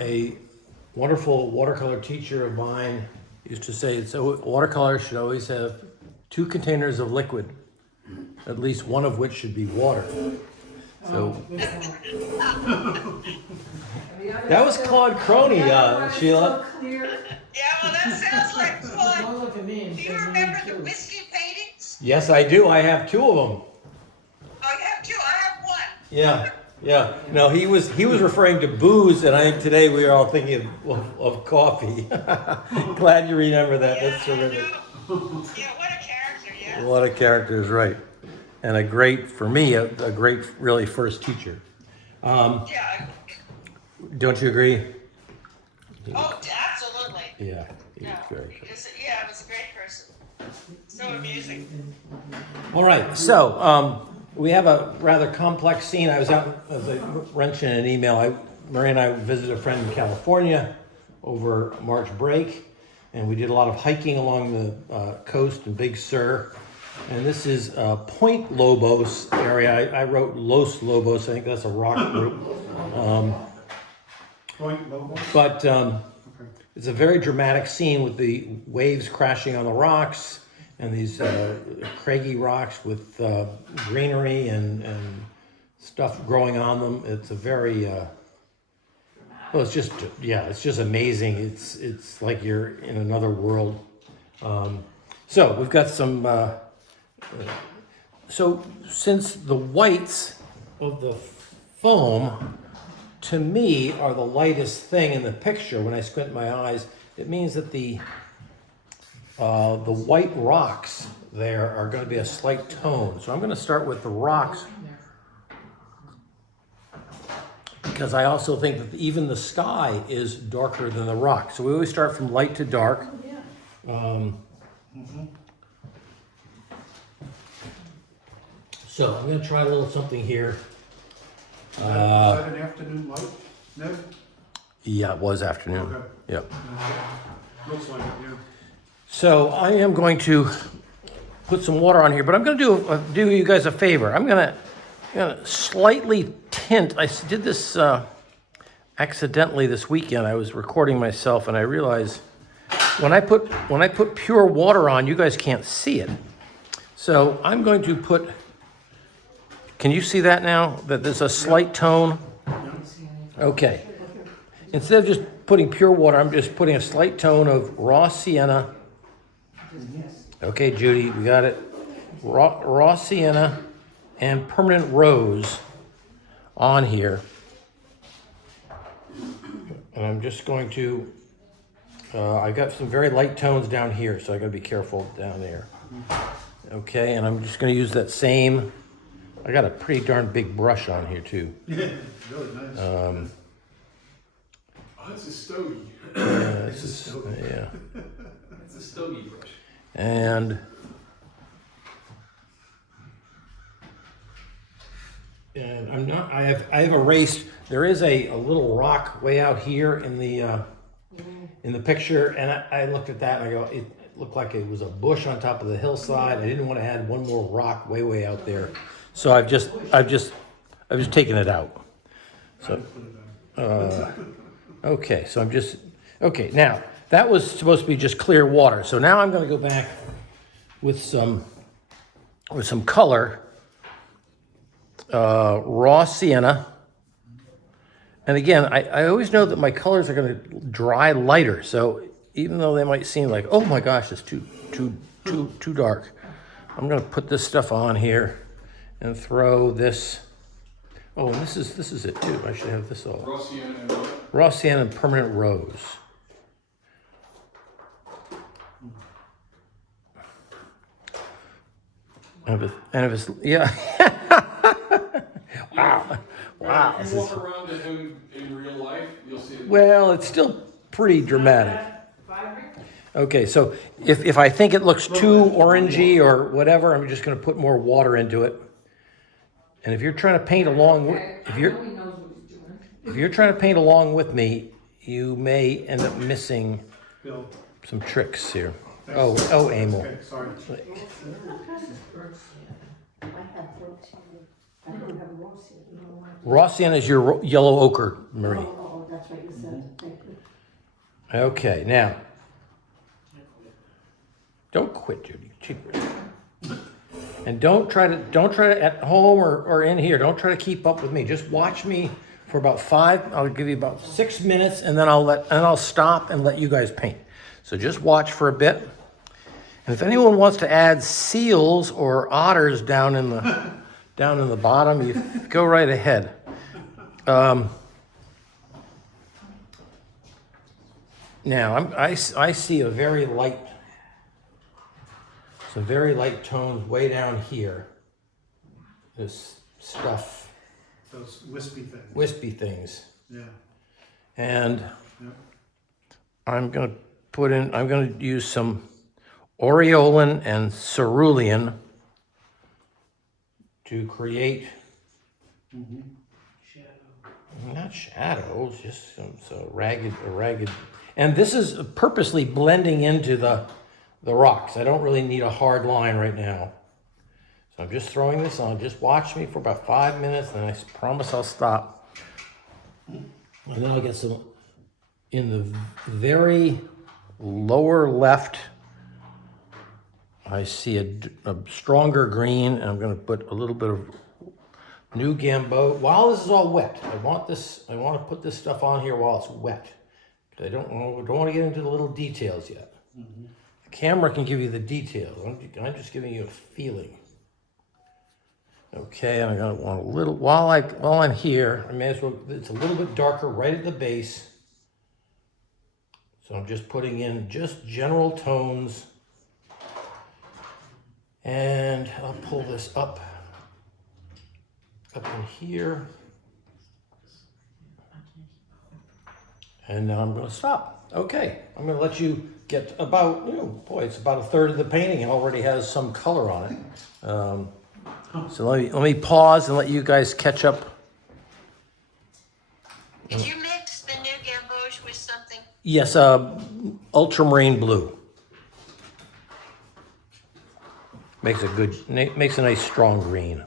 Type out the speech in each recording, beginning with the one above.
A wonderful watercolor teacher of mine used to say, so watercolor should always have 2 containers of liquid, at least one of which should be water. So that was Claude Crony, Sheila. Yeah, well, that sounds like fun. Do you remember the whiskey paintings? Yes, I do. I have 2 of them. Oh, you have 2. I have 1. Yeah. No, he was referring to booze, and I think today we are all thinking of coffee. Glad you remember that. Yeah, That's terrific. Yeah, what a character, yeah. What a character is right, and a great, for me, a great, really first teacher. Yeah. Don't you agree? Oh, absolutely. Yeah, he was Yeah. great. It was a great person. So amusing. All right, so we have a rather complex scene. I was out, as I mentioned in an email, Marie and I visited a friend in California over March break, and we did a lot of hiking along the coast in Big Sur. And this is Point Lobos area. I wrote Los Lobos. I think that's a rock group. Point Lobos? But it's a very dramatic scene with the waves crashing on the rocks and these craggy rocks with greenery and stuff growing on them. It's a very, well, it's just amazing. It's like you're in another world. So we've got some, so since the whites of the foam, to me, are the lightest thing in the picture when I squint my eyes, it means that the white rocks there are going to be a slight tone. So I'm going to start with the rocks, because I also think that even the sky is darker than the rock. So we always start from light to dark. So I'm going to try a little something here. Is that an afternoon light? No? Yeah, it was afternoon. Okay. Yep. Looks like it, yeah. So I am going to put some water on here, but I'm going to do you guys a favor. I'm going to slightly tint. I did this accidentally this weekend. I was recording myself, and I realized when I put pure water on, you guys can't see it. So I'm going to put. Can you see that now? That there's a slight tone. Okay. Instead of just putting pure water, I'm just putting a slight tone of raw sienna. Okay, Judy, we got it. Raw sienna and permanent rose on here. And I'm just going to, I've got some very light tones down here, so I gotta be careful down there. Okay, and I'm just gonna use that same, I got a pretty darn big brush on here too. Yeah, really nice. Oh, it's a stogie. Yeah, It's a stogie. yeah. It's a stogie brush. And I have erased. There is a little rock way out here in the picture, and I looked at that and I go, it looked like it was a bush on top of the hillside. I didn't want to add one more rock way out there, so I've just taken it out. So okay, so okay. Now that was supposed to be just clear water. So now I'm going to go back with some color, raw sienna. And again, I always know that my colors are going to dry lighter. So even though they might seem like, oh my gosh, it's too dark, I'm going to put this stuff on here and throw this. Oh, and this is it too. I should have this all. Raw sienna and what? Raw sienna and permanent rose. And if it's yeah. Wow. If you walk around at him in real life, you'll see it. Well, it's still pretty dramatic. Okay, so if I think it looks too orangey or whatever, I'm just going to put more water into it. And if you're trying to paint along with, if you're trying to paint along with me, you may end up missing Bill. some tricks here. Oh, Emil. Okay, sorry. Raw sienna is your yellow ochre, Marie. Oh, that's That's what you said. Thank you. Okay, now, don't quit, Judy. Cheapers. And don't try to at home or in here, don't try to keep up with me. Just watch me for about I'll give you about 6 minutes, and then I'll stop and let you guys paint. So just watch for a bit. And if anyone wants to add seals or otters down in the bottom, you go right ahead. Now I see some very light tones way down here. This stuff, Those wispy things. Yeah. and Yep. I'm gonna use some aureolin and cerulean to create not shadows, just a ragged. And this is purposely blending into the rocks. I don't really need a hard line right now. So I'm just throwing this on. Just watch me for about 5 minutes, and I promise I'll stop. And then I'll get some in the very lower left. I see a stronger green, and I'm going to put a little bit of new gambo. While this is all wet, I want to put this stuff on here while it's wet. I don't want to get into the little details yet. Mm-hmm. The camera can give you the details. I'm just giving you a feeling. Okay, and I'm gonna want a little while I'm here. I may as well. It's a little bit darker right at the base, so I'm just putting in just general tones, and I'll pull this up in here. And now I'm going to stop. Okay, I'm going to let you get about, it's about a third of the painting. It already has some color on it. So let me pause and let you guys catch up. Did you mix the new gamboge with something? Yes, ultramarine blue. Makes a nice strong green.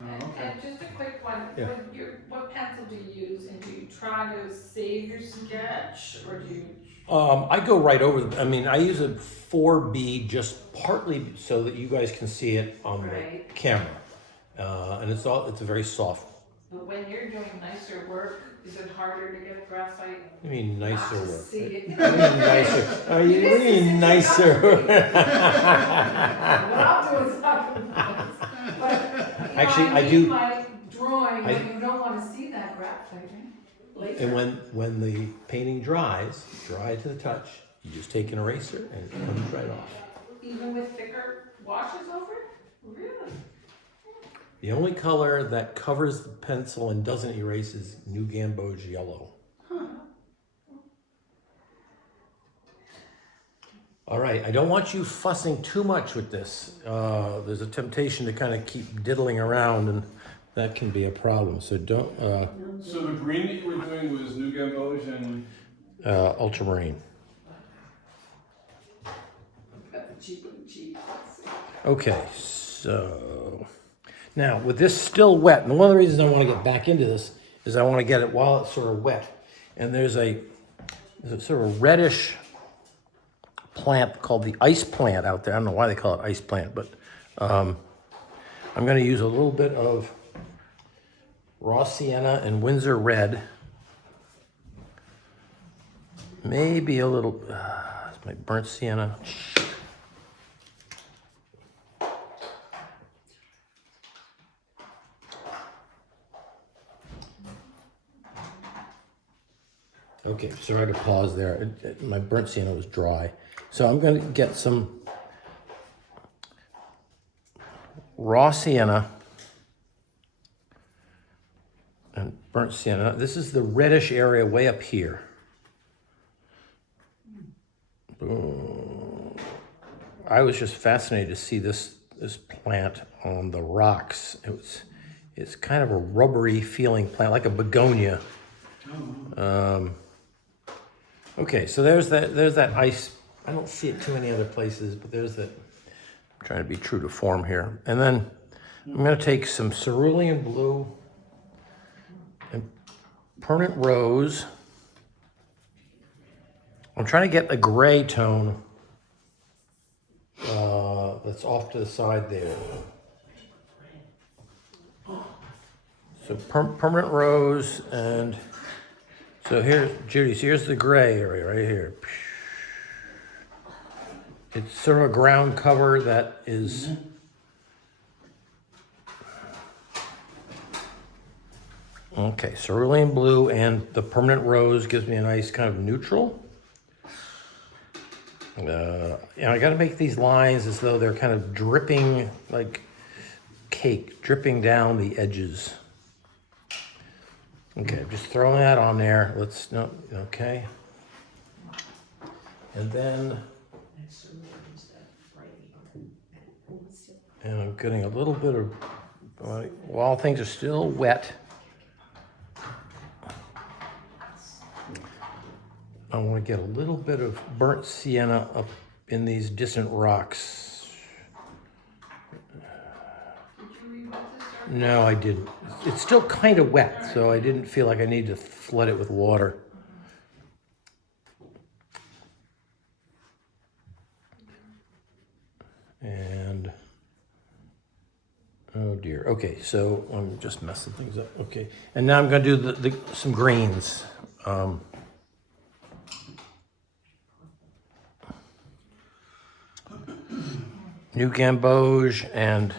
And just a quick one, Yeah. what pencil do you use, and do you try to save your sketch, or do you? I go right over. I use a 4B just partly so that you guys can see it on Right. the camera, and it's a very soft. But when you're doing nicer work, is it harder to get graphite? I mean, nicer Not to work. see it. What do you mean nicer? What do you mean nicer? What I'll do is I'll but, Actually, I do- my drawing, I- when you don't wanna see that graphite, later. And when the painting dries, dry to the touch, you just take an eraser and it comes right off. Even with thicker washes over it? Really? The only color that covers the pencil and doesn't erase is New Gamboge yellow. All right, I don't want you fussing too much with this. There's a temptation to kind of keep diddling around, and that can be a problem. So don't, So the green that you were doing was new gamboge and ultramarine. Got the cheap and cheap. Okay, so now with this still wet, and one of the reasons I want to get back into this is I want to get it while it's sort of wet. And there's a sort of reddish plant called the ice plant out there. I don't know why they call it ice plant, but I'm going to use a little bit of raw sienna and Windsor red. Maybe a little, it's my burnt sienna. Okay, sorry to pause there. My burnt sienna was dry. So I'm going to get some raw sienna and burnt sienna. This is the reddish area way up here. Boom. I was just fascinated to see this plant on the rocks. It's kind of a rubbery feeling plant, like a begonia. Okay, so there's that ice. I don't see it too many other places, but there's that. I'm trying to be true to form here. And then I'm going to take some cerulean blue and permanent rose. I'm trying to get a gray tone that's off to the side there. So permanent rose, and so here's Judy. So here's the gray area right here. It's sort of a ground cover that is. Okay, cerulean blue and the permanent rose gives me a nice kind of neutral. I got to make these lines as though they're kind of dripping like cake, dripping down the edges. Okay, just throwing that on there. Okay. And then, and I'm getting a little bit of, while things are still wet, I want to get a little bit of burnt sienna up in these distant rocks. Did you re-wet this or? No, I didn't. It's still kind of wet, so I didn't feel like I need to flood it with water. And, oh dear. Okay, so I'm just messing things up. Okay, and now I'm going to do some greens. New gamboge and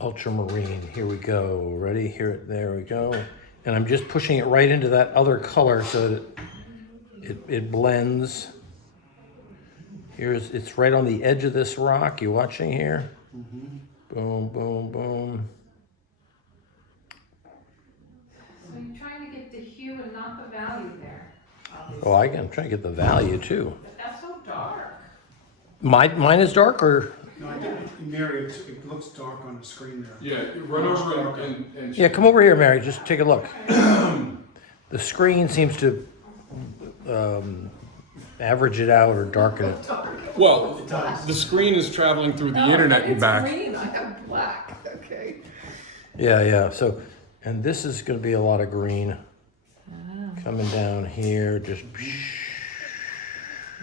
ultramarine. Here we go. Ready? Here, there we go. And I'm just pushing it right into that other color so that it blends. It's right on the edge of this rock. You watching here? Boom, boom, boom. So you're trying to get the hue and not the value there. Oh, I'm trying to get the value too. But that's so dark. Mine is dark, or? No, I didn't, Mary, it looks dark on the screen there. Yeah, run over and Yeah, come over here, Mary. Just take a look. The screen seems to average it out or darken it. well, the screen is traveling through the internet and back. It's green, I have black, okay. Yeah. So, and this is going to be a lot of green coming down here. Just.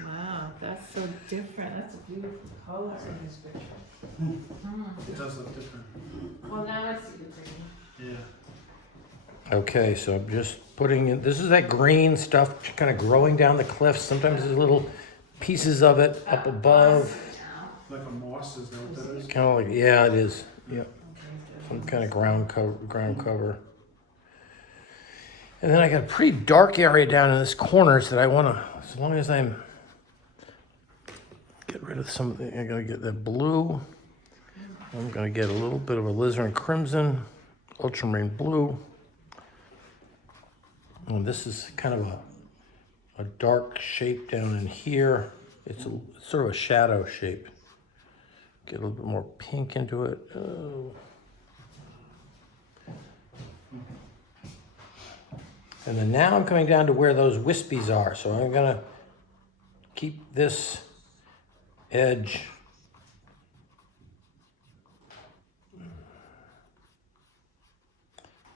Wow, that's so different. That's a beautiful color in this picture. It does look different. Well, now I see the green. Yeah. Okay, so I'm just putting in. This is that green stuff, kind of growing down the cliffs. Sometimes there's little pieces of it up above. Like a moss, is that what that is? Kind of like, yeah, it is. Yeah, some kind of ground cover. And then I got a pretty dark area down in this corners that I want to, as long as I'm, get rid of some of the, I'm going to get the blue. I'm going to get a little bit of alizarin crimson, ultramarine blue. And this is kind of a dark shape down in here. It's sort of a shadow shape. Get a little bit more pink into it. Oh. And then now I'm coming down to where those wispies are. So I'm gonna keep this edge.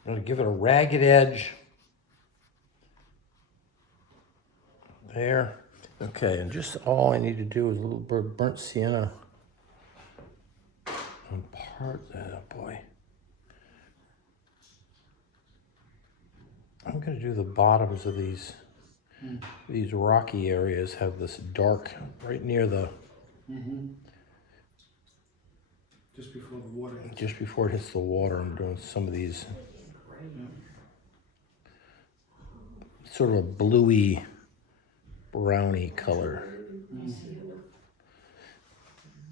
I'm gonna give it a ragged edge. There. Okay, and just all I need to do is a little bit of burnt sienna on part that. Oh boy. I'm going to do the bottoms of these rocky areas have this dark right near the Just before the water. just before it hits the water. I'm doing some of these sort of a bluey, browny color.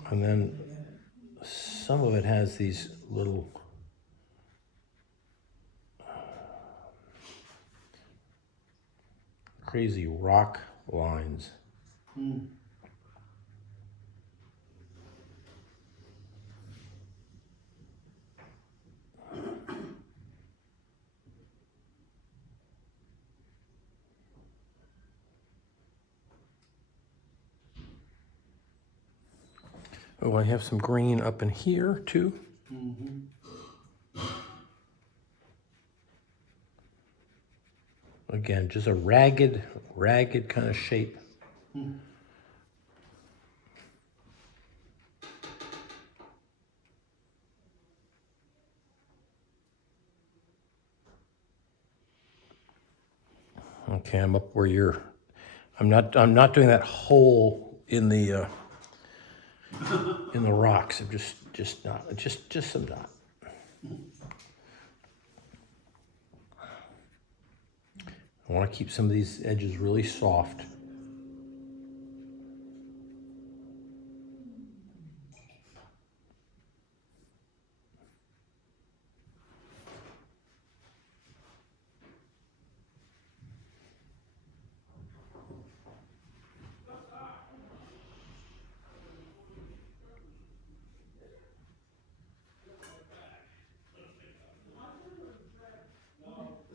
And then some of it has these little crazy rock lines. Oh, I have some green up in here too. Again, just a ragged kind of shape. Okay, I'm up where you're. I'm not doing that hole in the rocks. I'm just not. Just some not. I want to keep some of these edges really soft.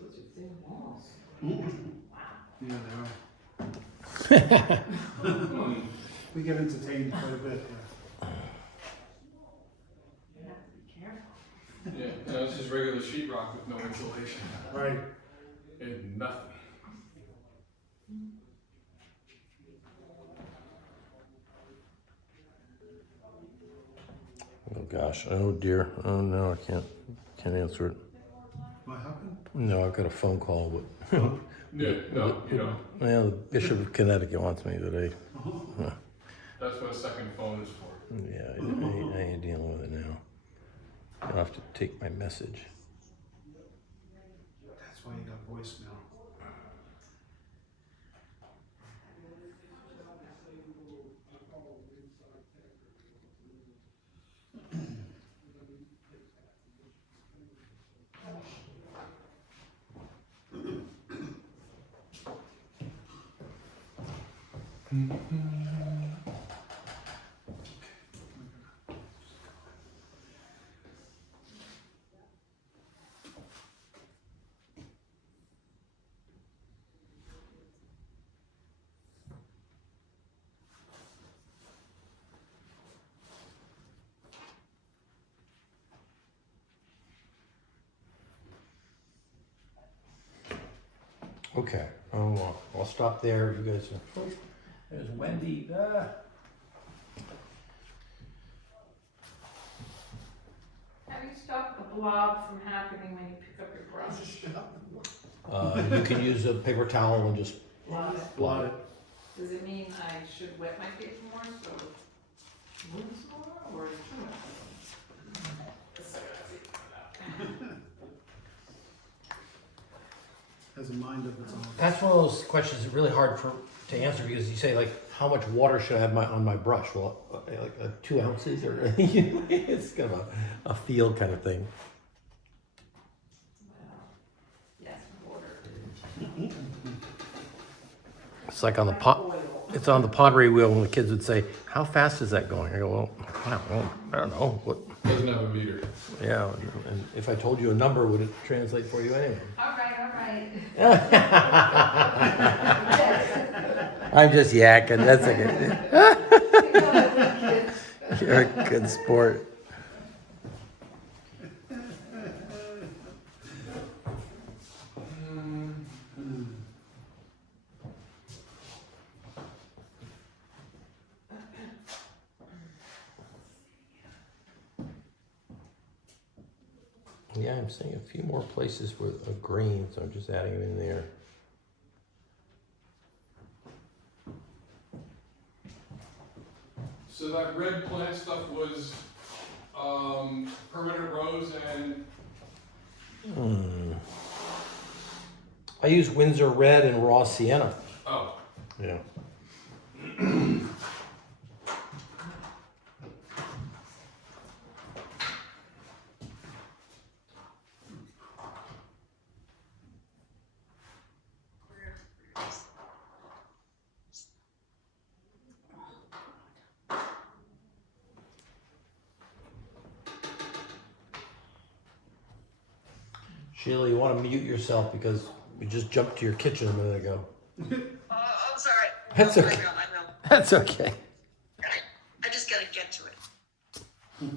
Those are thin walls. Yeah, they are. We get entertained quite a bit, yeah. You have to be careful. Yeah, no, it's just regular sheetrock with no insulation Right. and nothing. Oh gosh. Oh dear. Oh no, I can't answer it. What happened? No, I've got a phone call. But Yeah, no, you don't. well, the Bishop of Connecticut wants me today. That's what a second phone is for. Yeah, I ain't dealing with it now. I'll have to take my message. That's why you got voicemail. Okay. I'll stop there. You guys are first. There's Wendy. How do you stop the blob from happening when you pick up your brush? You can use a paper towel and just Blot it. blot it. Does it mean I should wet my paper more so it moves more, or is it too much? Has a mind of its own. That's one of those questions that's really hard to answer because you say like, how much water should I have on my brush? Well, like 2 ounces or it's kind of a feel kind of thing. Yes, water. It's like on the pot. It's on the pottery wheel when the kids would say, "How fast is that going?" I go, "Well, I don't know. What?" Doesn't have a meter. Yeah, and if I told you a number, would it translate for you anyway? All right, all right. I'm just yakking. That's okay. You're a good sport. Yeah, I'm seeing a few more places with a green, so I'm just adding them in there. So that red plant stuff was permanent rows and I use Windsor Red and Raw Sienna. Oh. Yeah. Sheila, you want to mute yourself because we just jumped to your kitchen a minute ago. I'm sorry. That's No, okay. I know. That's okay. I just gotta get to it.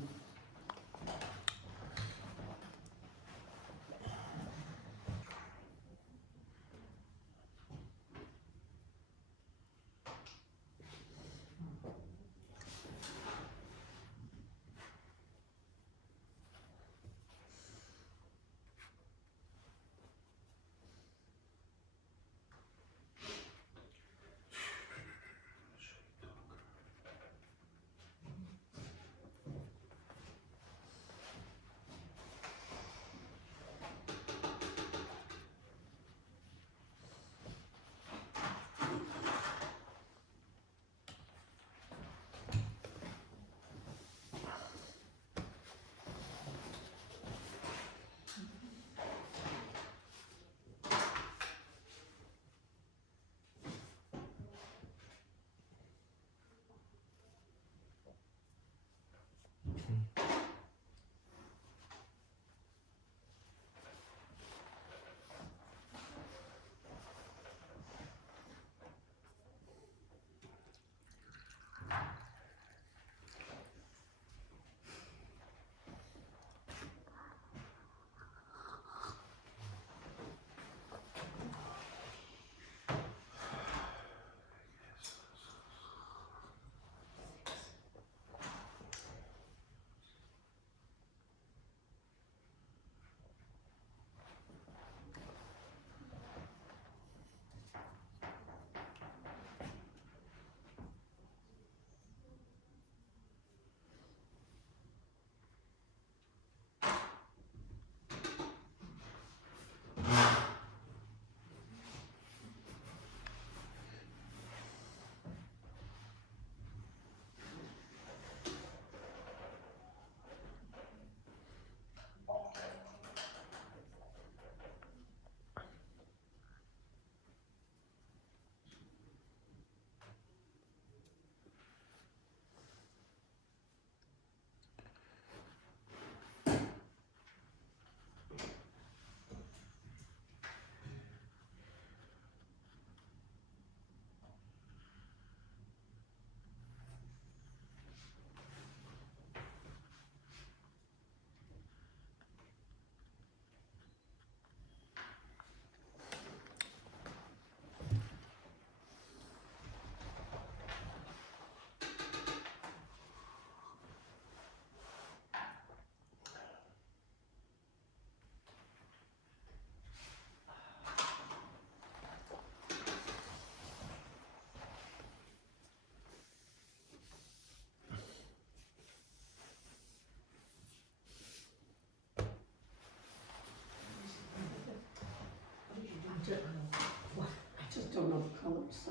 I just don't know the colors.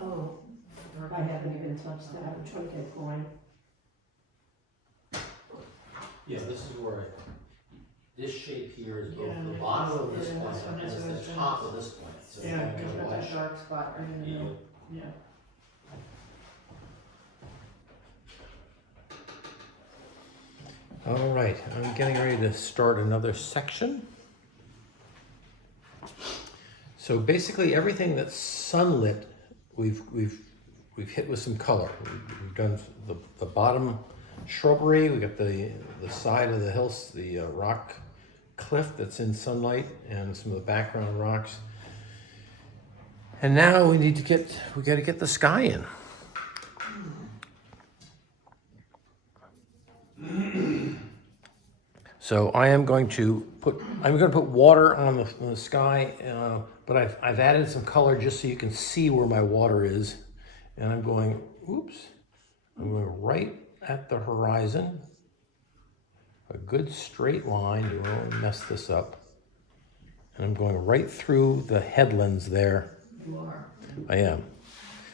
Oh, I haven't even touched that. I'm trying to get going. Yeah, this is where this shape here is both Yeah. the bottom of this Yeah, point this one and is it's what the it top is. of this point. So Yeah, you're gonna it's got wash- that dark spot right in the Yeah. middle. Yeah. All right, I'm getting ready to start another section. So basically, everything that's sunlit, we've hit with some color. We've done the bottom shrubbery. We got the side of the hills, the rock cliff that's in sunlight, and some of the background rocks. And now we got to get the sky in. So I'm going to put water on the sky, but I've added some color just so you can see where my water is. And I'm going right at the horizon. a good straight line to really mess this up. And I'm going right through the headlands there. You are. I am.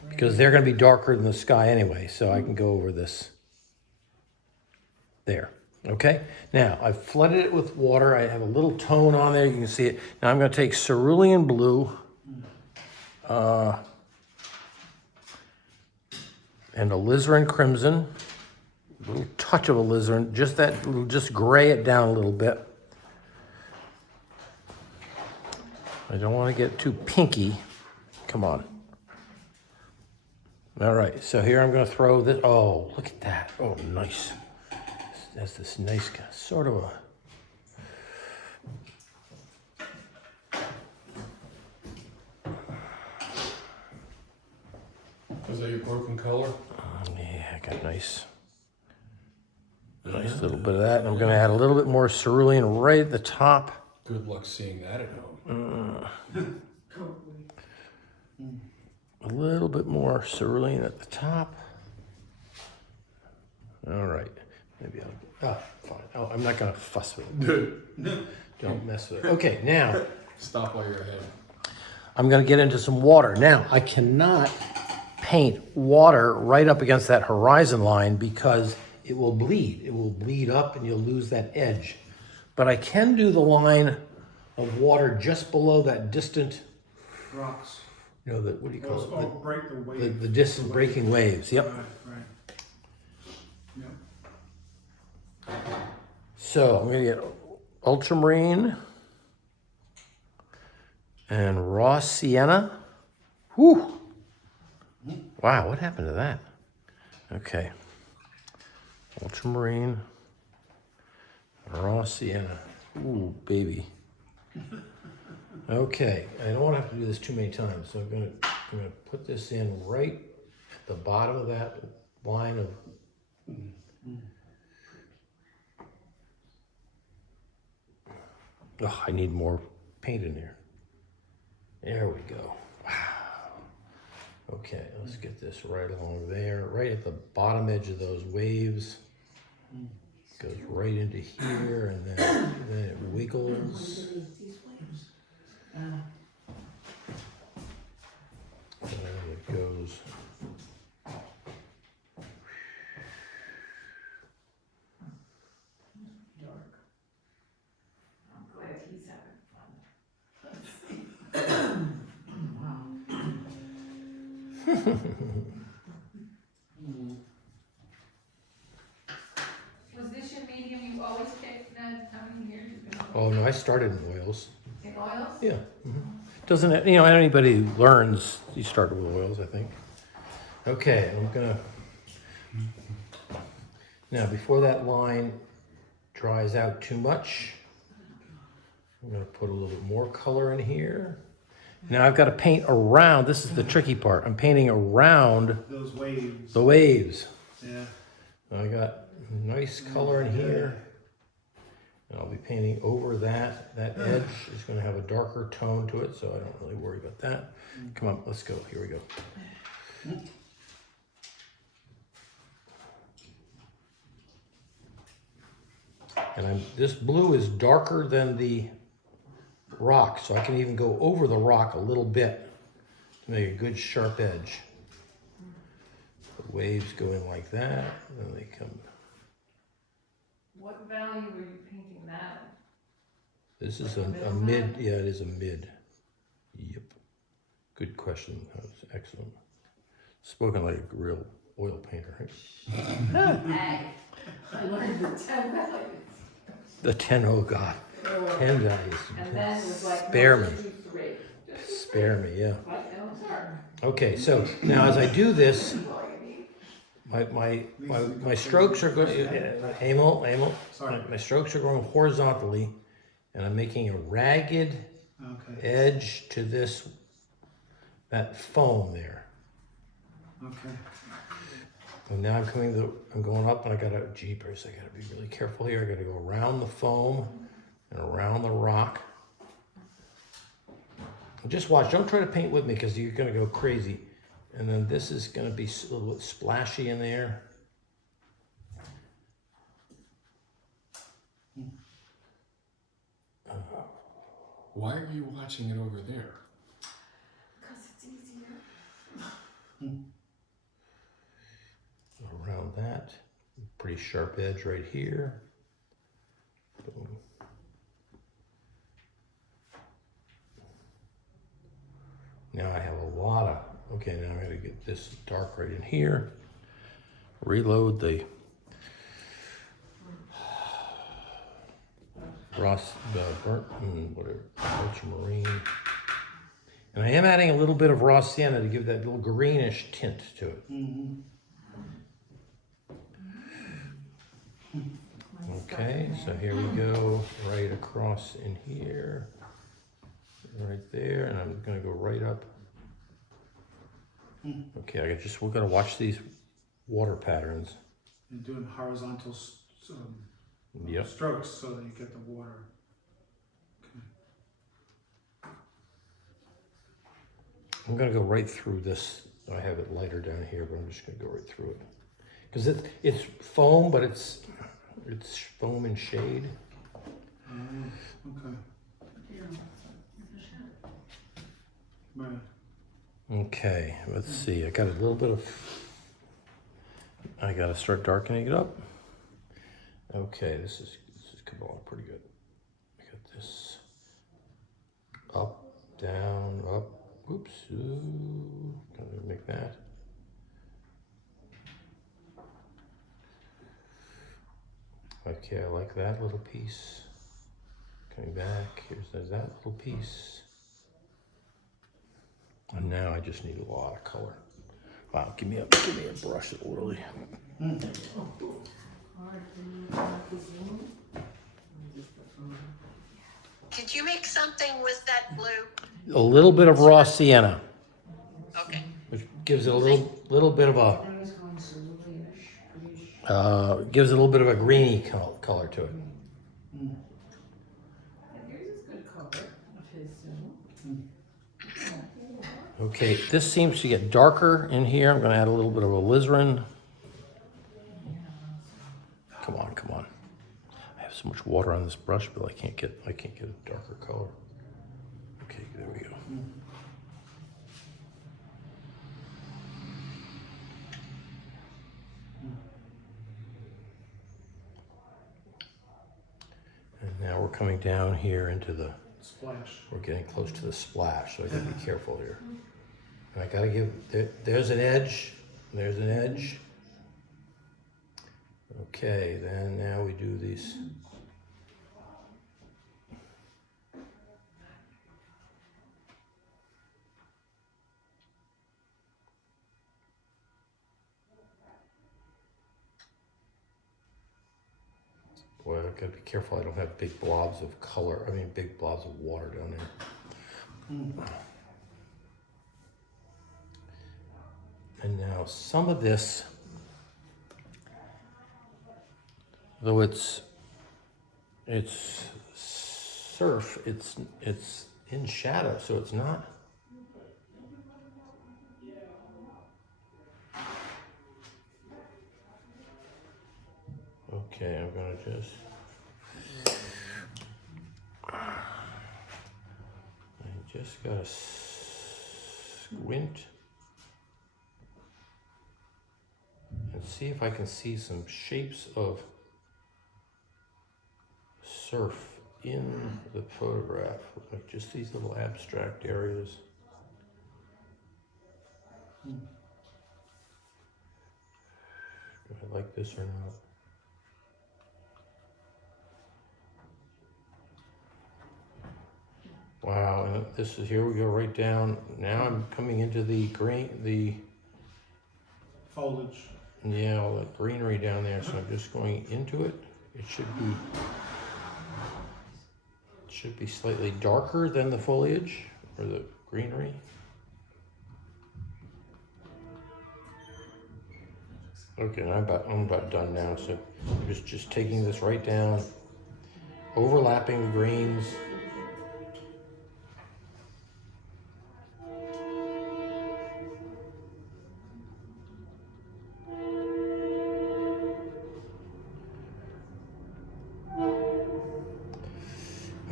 Because they're going to be darker than the sky anyway, so I can go over this. There. Okay? Now, I've flooded it with water. I have a little tone on there. You can see it. Now I'm going to take cerulean blue. And alizarin crimson. A little touch of alizarin. Just gray it down a little bit. I don't want to get too pinky. Come on. All right, so here I'm going to throw this. Oh, look at that. Oh, nice. That's this nice sort of a... Is that your broken color? Yeah, I got nice little bit of that. And I'm going to add a little bit more cerulean right at the top. Good luck seeing that at home. A little bit more cerulean at the top. All right. Maybe I'll... Oh, fine. Oh, I'm not going to fuss with it. Don't mess with it. Okay, now... Stop while you're ahead. I'm going to get into some water. Now, I cannot paint water right up against that horizon line because it will bleed. It will bleed up and you'll lose that edge. But I can do the line of water just below that distant, Rocks. you know, what do you call Oh, it? break the wave. The distant breaking waves. Yep. Right. Yep. So I'm going to get ultramarine and raw sienna. Whew. Wow, what happened to that? Okay. Ultramarine, raw sienna. Ooh, baby. Okay, I don't want to have to do this too many times, so I'm gonna put this in right at the bottom of that line of... Oh, I need more paint in there. There we go. Wow. Okay, let's get this right along there, right at the bottom edge of those waves. Goes right into here, and then it wiggles. And then it goes. I'm glad he's having fun. Was this your medium you always picked, Ned? How many years you've been on? Oh no, I started in oils. In oils? Yeah. Doesn't it, anybody who learns, you start with oils, I think. Okay, I'm gonna, now before that line dries out too much, I'm gonna put a little bit more color in here. Now I've got to paint around, this is the tricky part, I'm painting around Those waves. the waves. Yeah. I got nice color in here. And I'll be painting over that. That edge is going to have a darker tone to it, so I don't really worry about that. Come on, let's go. Here we go. And this blue is darker than the rock, so I can even go over the rock a little bit to make a good sharp edge. The waves go in like that, and then they come. What value were you painting that? This is a mid, yeah, it is a mid. Yep. Good question. That was excellent. Spoken like a real oil painter, right? Hey. I learned the 10 values. The 10, oh God. 10 values. And then it was like Spare me. 1, 2, 3. Spare me, yeah. What else are? Okay, so now as I do this, my strokes are going, Emil, Sorry. my strokes are going horizontally, and I'm making a ragged Okay. edge to that foam there. Okay. And now I'm going up, and I gotta, jeepers, I gotta be really careful here. I gotta go around the foam and around the rock. And just watch, don't try to paint with me because you're gonna go crazy. And then this is gonna be a little bit splashy in there. Why are you watching it over there? Because it's easier. Around that, pretty sharp edge right here. Boom. Now I have a lot of, okay, now I gotta get this dark right in here. Reload the burnt, whatever, ultramarine. And I am adding a little bit of raw sienna to give that little greenish tint to it. Okay, so here we go, right across in here, right there, and I'm gonna go right up. Okay, we gotta watch these water patterns. And doing horizontal Yep. strokes so that you get the water. I'm gonna go right through this. I have it lighter down here, but I'm just gonna go right through it. Because it's foam, but it's foam and shade. Okay. Right. Okay, let's see. I got a little bit of. I gotta start darkening it up. Okay, this is coming along pretty good. I got this up, down, up. Oops. Ooh, gonna make that. Okay, I like that little piece. Coming back, there's that little piece. And now I just need a lot of color. Wow, give me a brush that'll really. Could you make something with that blue? A little bit of raw sienna, Okay. which gives it a little bit of a gives it a little bit of a greeny color to it. Yours is good color of his, Okay, this seems to get darker in here. I'm gonna add a little bit of alizarin. Come on, come on. I have so much water on this brush, but I can't get a darker color. Okay, there we go. And now we're coming down here into the, Splash. we're getting close to the splash, so I gotta be careful here. And I gotta give, there's an edge, there's an edge. Okay, then now we do these. Boy, I've got to be careful I don't have big blobs of color, big blobs of water down there. And now some of this, though it's surf, it's in shadow, so it's not. Okay, I'm gonna just. I just gotta squint and see if I can see some shapes of surf in the photograph, like just these little abstract areas. Do I like this or not? Wow, and this is, here we go right down. Now I'm coming into the green, Foliage. yeah, all that greenery down there, so I'm just going into it. It should be slightly darker than the foliage or the greenery. Okay, I'm about done now, so I'm just taking this right down, overlapping the greens.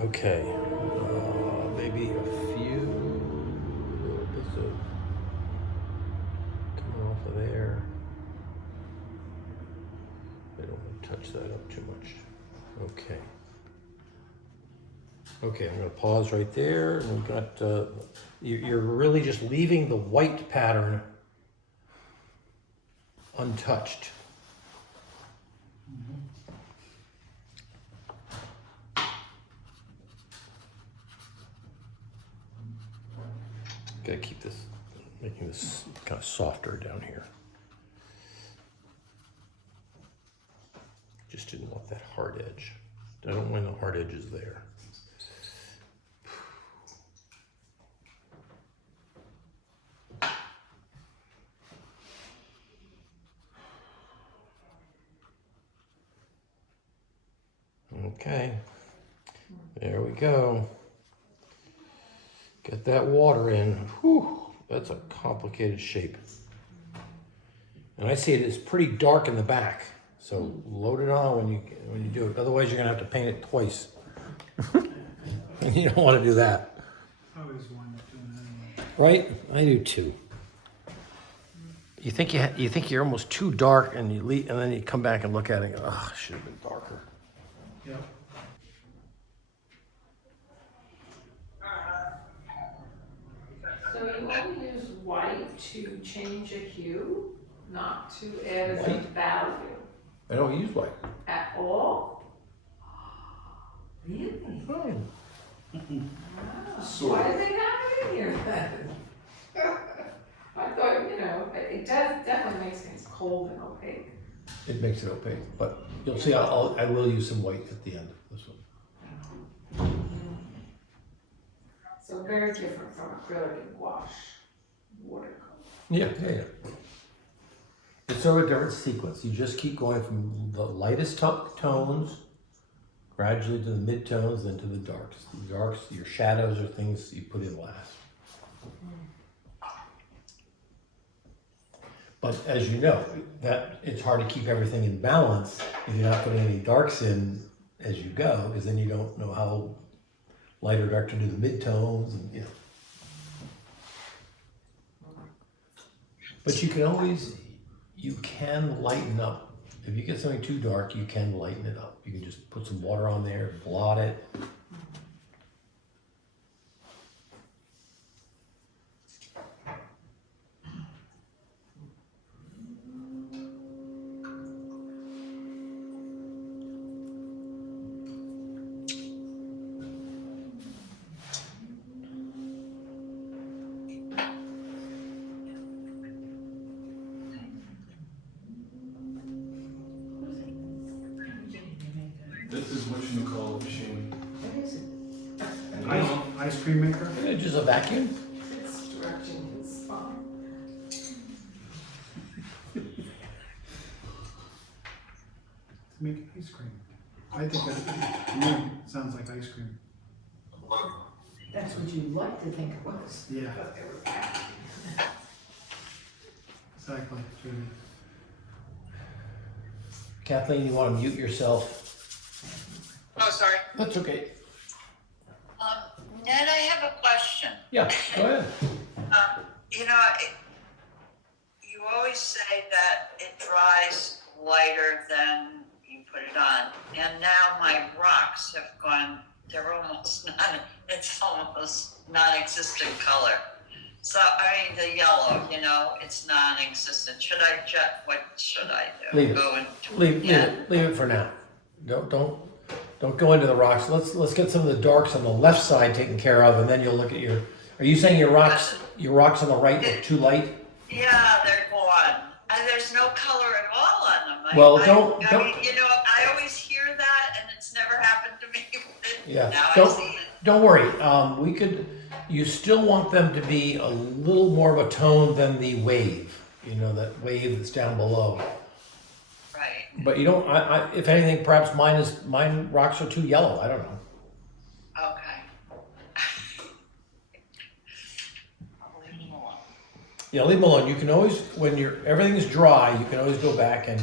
Okay, maybe a few bits of coming off of there. I don't want to touch that up too much. Okay. Okay, I'm going to pause right there. And we've got, you're really just leaving the white pattern untouched. Gotta keep this, making this kind of softer down here. Just didn't want that hard edge. I don't want the hard edges there. Okay, there we go. Get that water in. Whew, that's a complicated shape. And I see it is pretty dark in the back, so load it on when you do it. Otherwise, you're gonna have to paint it twice. And you don't want to do that, I always wind up doing that anyway. right? I do too. You think you think you're almost too dark, and you leave, and then you come back and look at it, and go, oh, should have been darker. Yep. So you only use white to change a hue, not to add as a White? value I don't use white. at all? Really? Oh. Wow. Why is it happening here then? I thought, it does definitely makes things cold and opaque. It makes it opaque, but you'll see I will use some white at the end of this one. So very different from acrylic and gouache watercolor. Yeah. It's sort of a different sequence. You just keep going from the lightest tones, gradually to the mid-tones, then to the darks. The darks, your shadows are things you put in last. But as you know, that it's hard to keep everything in balance if you're not putting any darks in as you go, because then you don't know how light or dark to do the mid-tones, and But you can lighten up. If you get something too dark, you can lighten it up. You can just put some water on there, blot it. This is what you call a machine. What is it? Ice cream maker? Just a vacuum. It's stretching his spine. To make ice cream. I think that, to me, sounds like ice cream. That's what you'd like to think it was. Yeah. Exactly, Judy. Kathleen, you want to mute yourself? Oh, sorry. That's okay. Ned, I have a question. Yeah, go ahead. You know, you always say that it dries lighter than you put it on. And now my rocks have gone, they're almost it's almost non-existent color. So, I mean, the yellow, it's non-existent. What should I do? Leave it. Go and, Leave yeah. it for now. Don't go into the rocks. Let's get some of the darks on the left side taken care of, and then you'll look at your. Are you saying your rocks on the right are too light? Yeah, they're gone. And there's no color at all on them. Well, I don't- mean, I always hear that, and it's never happened to me. Yeah. Now I see it. Don't worry. You still want them to be a little more of a tone than the wave. That wave that's down below. Right. But you don't. If anything, perhaps mine rocks are too yellow. I don't know. Okay. I'll leave them alone. Yeah, leave them alone. You can always, when everything's dry, you can always go back and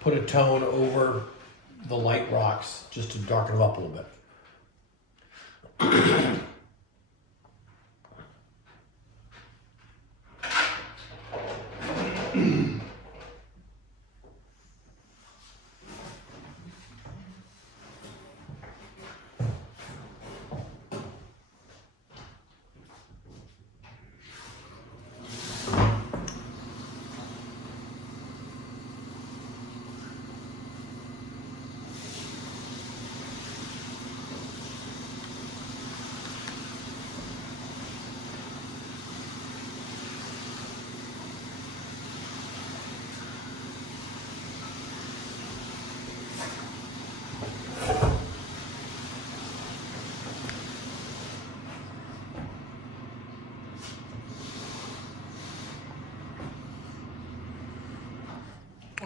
put a tone over the light rocks just to darken them up a little bit.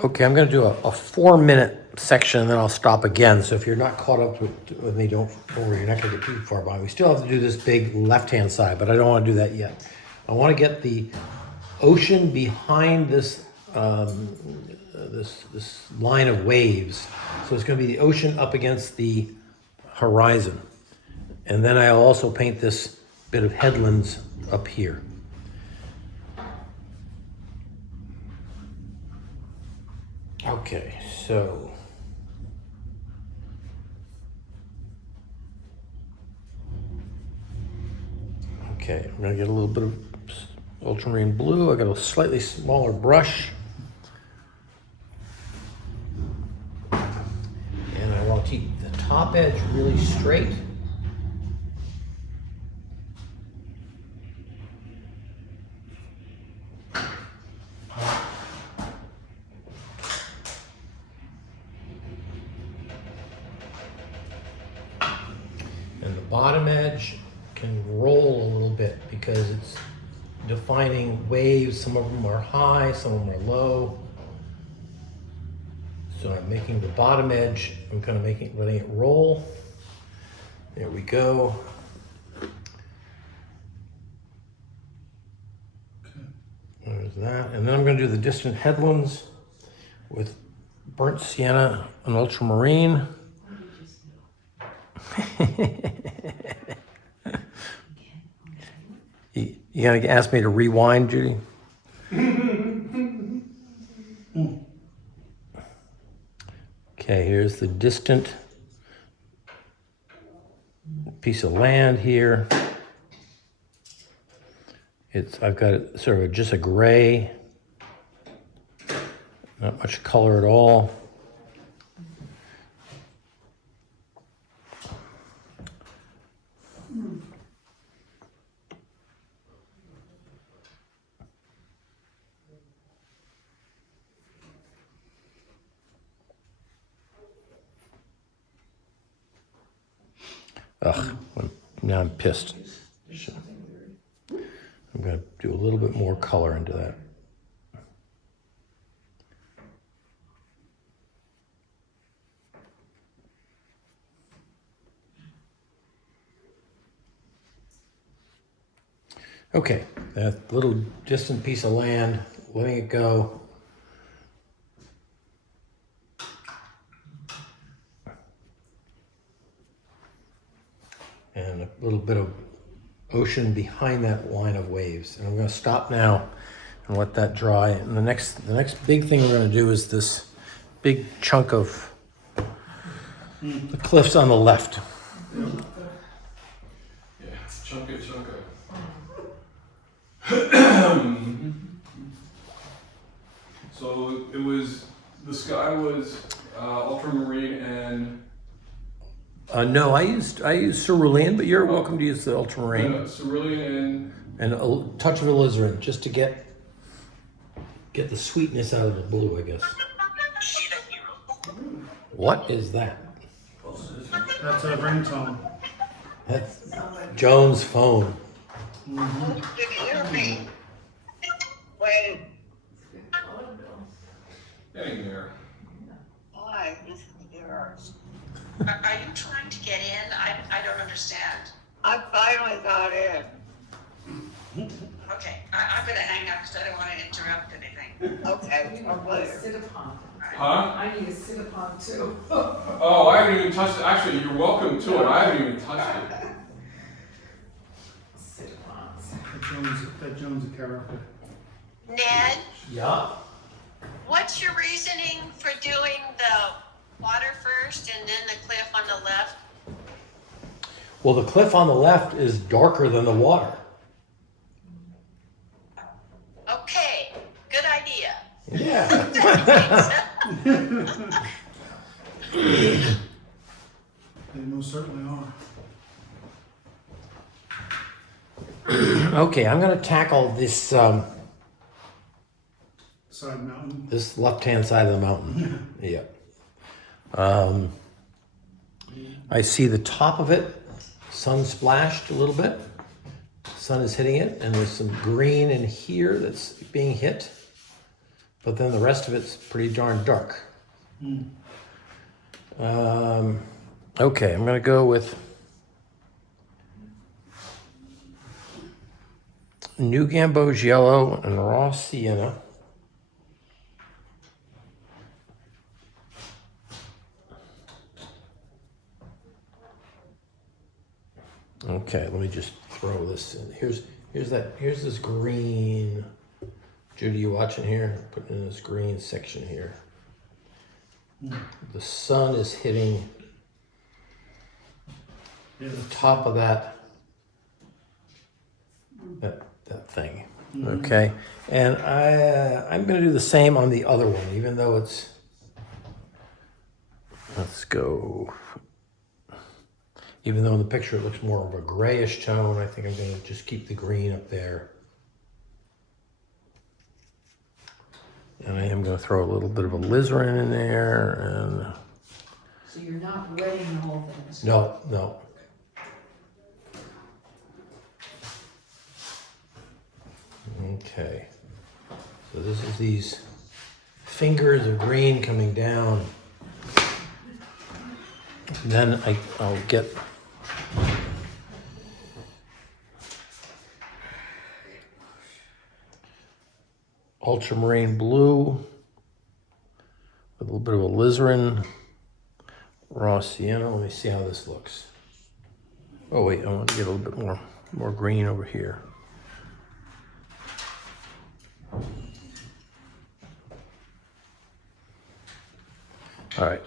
Okay, I'm going to do a 4-minute section, and then I'll stop again. So if you're not caught up with me, don't worry, you're not going to get too far behind. We still have to do this big left-hand side, but I don't want to do that yet. I want to get the ocean behind this this line of waves. So it's going to be the ocean up against the horizon, and then I'll also paint this bit of headlands up here. Okay, so I'm gonna get a little bit of ultramarine blue. I got a slightly smaller brush, and I want to keep the top edge really straight. And the bottom edge can roll a little bit because it's defining waves. Some of them are high, some of them are low. So I'm making the bottom edge, I'm kind of letting it roll. There we go. There's that. And then I'm going to do the distant headlands with burnt sienna and ultramarine. You gonna ask me to rewind, Judy? Okay, here's the distant piece of land here. I've got sort of just a gray, not much color at all. Ugh, now I'm pissed. I'm going to do a little bit more color into that. Okay, that little distant piece of land, letting it go. And a little bit of ocean behind that line of waves. And I'm going to stop now and let that dry. And the next big thing we're going to do is this big chunk of the cliffs on the left. Yeah, chunka. So the sky was ultramarine and... No, I used cerulean, but you're welcome to use the ultramarine. Cerulean And a touch of alizarin, just to get the sweetness out of the blue, I guess. What is that? That's a ringtone. That's Joan's phone. You hear me when getting there. I yours. Are you trying to get in? I don't understand. I finally got in. Okay, I'm gonna hang up because I don't want to interrupt anything. Okay, I need a sit-upon. Huh? I need a sit-upon too. Oh, I haven't even touched it. Actually, you're welcome to it. I haven't even touched it. Jones a character. Ned, Yeah. what's your reasoning for doing the water first and then the cliff on the left? Well, the cliff on the left is darker than the water. Okay, good idea. Yeah. They most certainly are. Okay, I'm gonna tackle this Side mountain. this left-hand side of the mountain. Yeah. I see the top of it, sun splashed a little bit. Sun is hitting it, and there's some green in here that's being hit. But then the rest of it's pretty darn dark. Okay, I'm gonna go with New Gamboge yellow and raw sienna. Okay, let me just throw this in. Here's this green. Judy, you watching here? Putting in this green section here. The sun is hitting Yeah, the top of that thing. Okay, and I'm going to do the same on the other one, even though it's. Let's go. Even though in the picture it looks more of a grayish tone, I think I'm going to just keep the green up there. And I am going to throw a little bit of alizarin in there. And So you're not wetting the whole thing? no, no. Okay. So this is these fingers of green coming down. Then I'll get ultramarine blue with a little bit of alizarin, raw sienna. Let me see how this looks. Oh wait, I want to get a little bit more green over here. All right.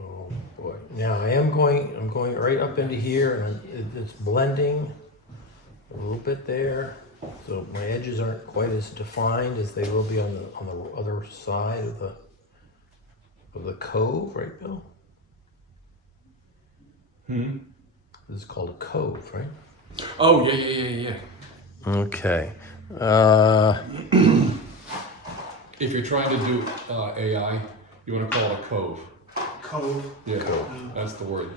Oh boy. Now I'm going right up into here, and it's blending a little bit there. So my edges aren't quite as defined as they will be on the other side of the cove, right, Bill? Hmm? This is called a cove, right? Oh, yeah. Okay. If you're trying to do AI, you want to call it a cove. Cove. Yeah, Cove. that's the word.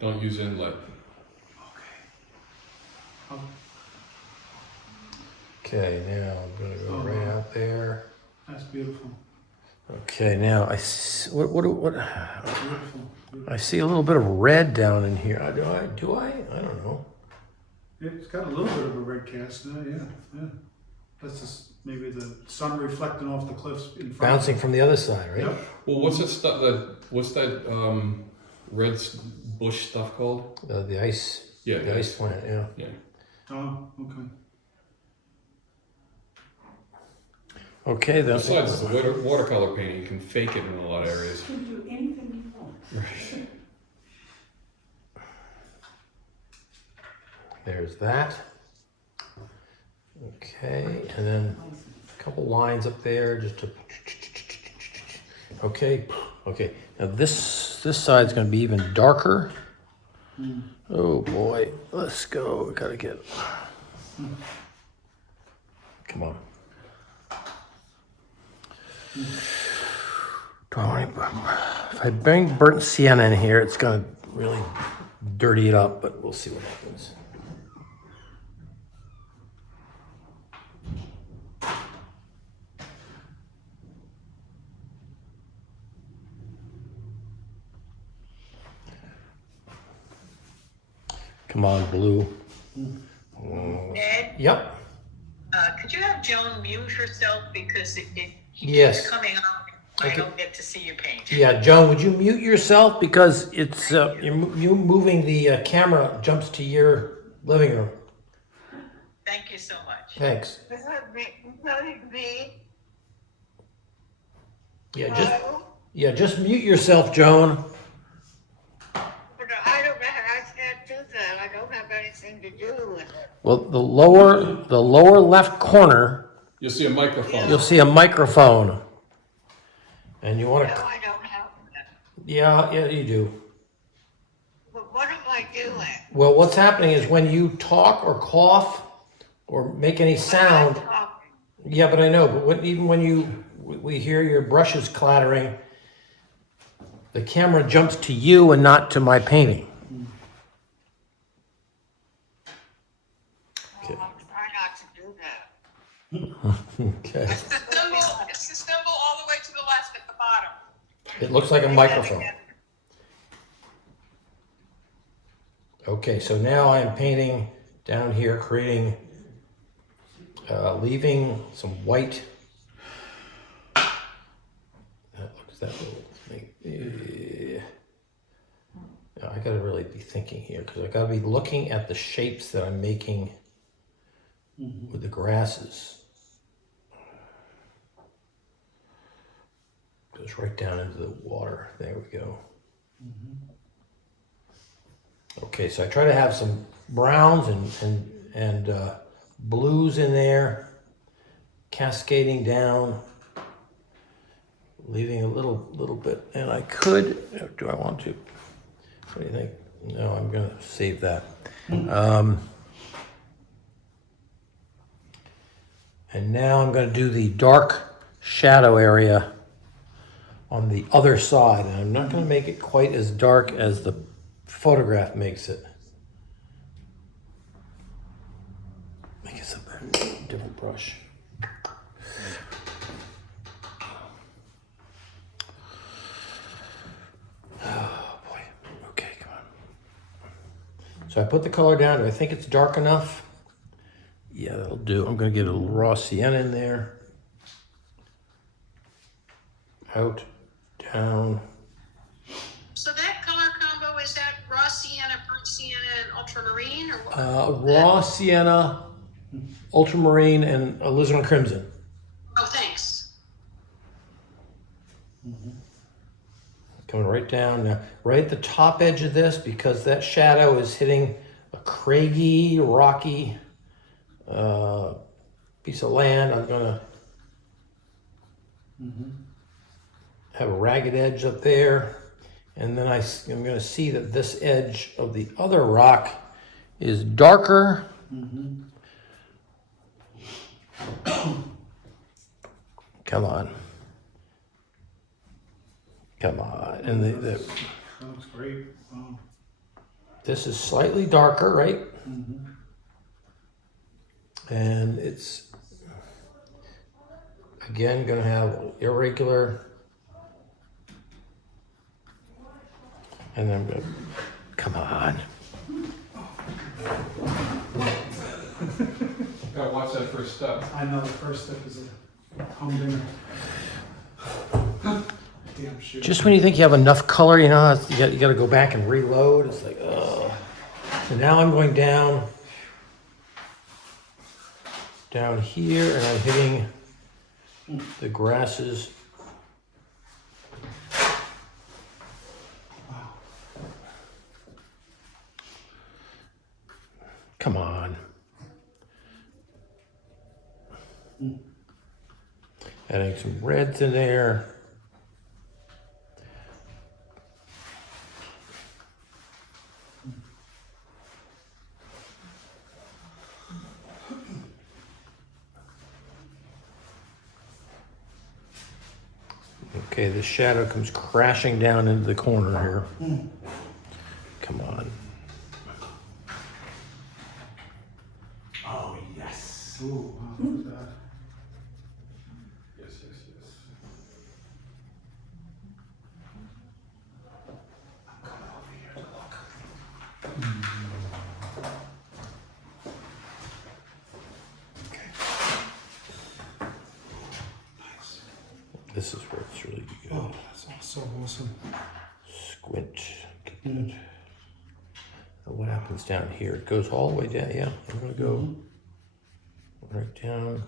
Don't use inlet. Okay, now I'm gonna go right out there. That's beautiful. Okay, now what? Beautiful. I see a little bit of red down in here. Do I? I don't know. It's got a little bit of a red cast now, yeah. That's just maybe the sun reflecting off the cliffs in front. Bouncing from the other side, right? Yep. Well, what's that red bush stuff called? The ice. Yeah, The ice plant. Yeah. Yeah. Oh, okay. Okay then. Besides, the watercolor painting, you can fake it in a lot of areas. You can do anything you want. Right. There's that. Okay, and then a couple lines up there just to. Okay. Now this side's going to be even darker. Oh boy, let's go. We gotta get. Come on. If I bring burnt sienna in here, it's gonna really dirty it up, but we'll see what happens. Come on, blue. Ned, Yep. could you have Joan mute herself because it keeps Yes. coming up I don't get to see you paint. Yeah, Joan, would you mute yourself because it's you moving the camera jumps to your living room. Thank you so much. Thanks. Me. Just mute yourself, Joan. I don't know how I can't do that. I don't have anything to do with it. Well, the lower left corner, You'll see a microphone. you'll see a microphone, and you want No, to. I don't have that. Yeah, you do. But what am I doing? Well, what's happening is when you talk or cough or make any sound. I'm talking. Yeah, but I know. But even when we hear your brushes clattering, the camera jumps to you and not to my painting. Okay. I'll try not to do that. Okay. It's the symbol all the way to the left at the bottom. It looks like a microphone. Okay, so now I'm painting down here, creating, leaving some white. That little thing. Now, I gotta really be thinking here because I gotta be looking at the shapes that I'm making with the grasses. Goes right down into the water. There we go. Okay, so I try to have some browns and blues in there, cascading down, leaving a little bit. And I could. Do I want to? What do you think? No, I'm gonna save that. And now I'm gonna do the dark shadow area on the other side. And I'm not gonna make it quite as dark as the photograph makes it. Make it a different brush. Oh boy. Okay, come on. So I put the color down. Do I think it's dark enough? Yeah, that'll do. I'm gonna get a little raw sienna in there. Out, down. So that color combo, is that raw sienna, burnt sienna, and ultramarine, or what? Raw sienna, ultramarine, and alizarin crimson. Oh, thanks. Coming right down now, right at the top edge of this, because that shadow is hitting a craggy, rocky piece of land. I'm gonna have a ragged edge up there, and then I'm gonna see that this edge of the other rock is darker. Come on. Come on. And That looks great. Wow. this is slightly darker, right? And it's, again, gonna have irregular. And then I'm gonna, come on. Gotta watch that first step. I know the first step is a humdinger. Damn shoot. Just when you think you have enough color, you know, you got to go back and reload. It's like, oh. So now I'm going down here, and I'm hitting the grasses. Come on. Adding some reds in there. Okay, the shadow comes crashing down into the corner here. Come on. Oh, yes. Ooh, wow, look at that. Yes, yes, yes. Coming over here to look. This is where it's really good. Oh, that's so awesome. Squint. Get that. Now what happens down here? It goes all the way down. Yeah, I'm gonna go right down.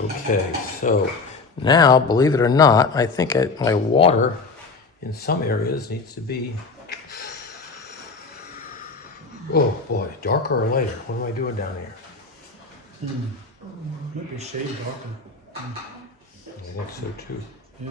Okay, so now, believe it or not, I think my water in some areas needs to be, oh boy, darker or lighter? What am I doing down here? Might be shade darker. I think so too. Yeah.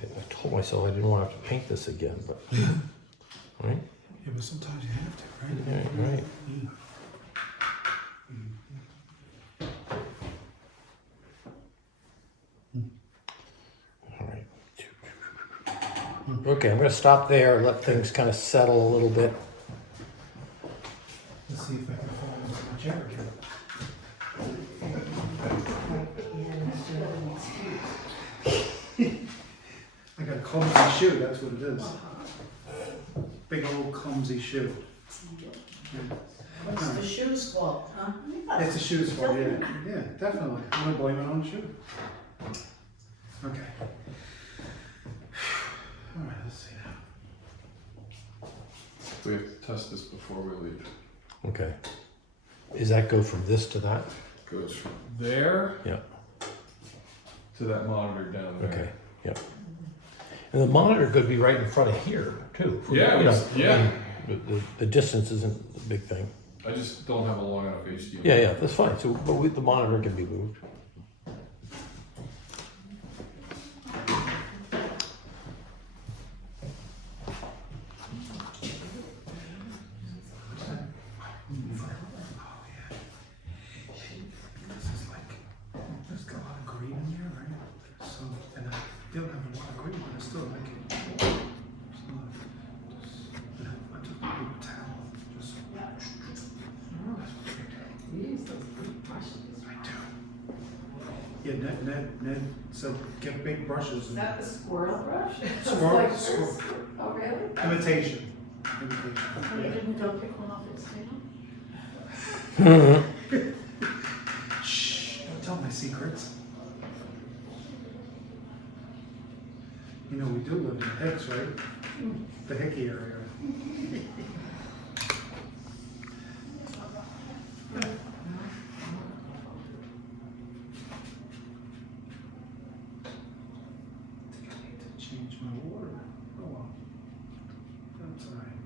I told myself I didn't want to have to paint this again, but, right? Yeah, but sometimes you have to, right? Yeah, right. Yeah. All right. Okay, I'm gonna stop there, let things kind of settle a little bit. Let's see if I can fall into my chair again. I got a clumsy shoe, that's what it is. Big old clumsy shoe. What's the shoe's fault, huh? It's a shoe's fault, yeah. Yeah, definitely. I'm gonna blame it on the shoe. Okay. All right, let's see now. We have to test this before we leave. Okay. Does that go from this to that? Goes from there Yeah. to that monitor down there. Okay, yep. And the monitor could be right in front of here too. Yeah, You know, yeah. I mean, the distance isn't the big thing. I just don't have a long enough HDMI. Yeah, that's fine. So, but the monitor can be moved. This is like, there's got a lot of green in here, right? So, and I don't have a lot of green, but I still like it. It's not, just, I took a paper towel, just. You use those big brushes. I do. Yeah, Ned said get big brushes. Is that the squirrel brush? It's Squirrel- like this. squirrel. Oh, really? Imitation. Oh, you Yeah. didn't go pick one off his table? Shh, don't tell my secrets. You know, we do live in the Hicks, right? The Hickey area. I think I need to change my water. Oh well. That's all right.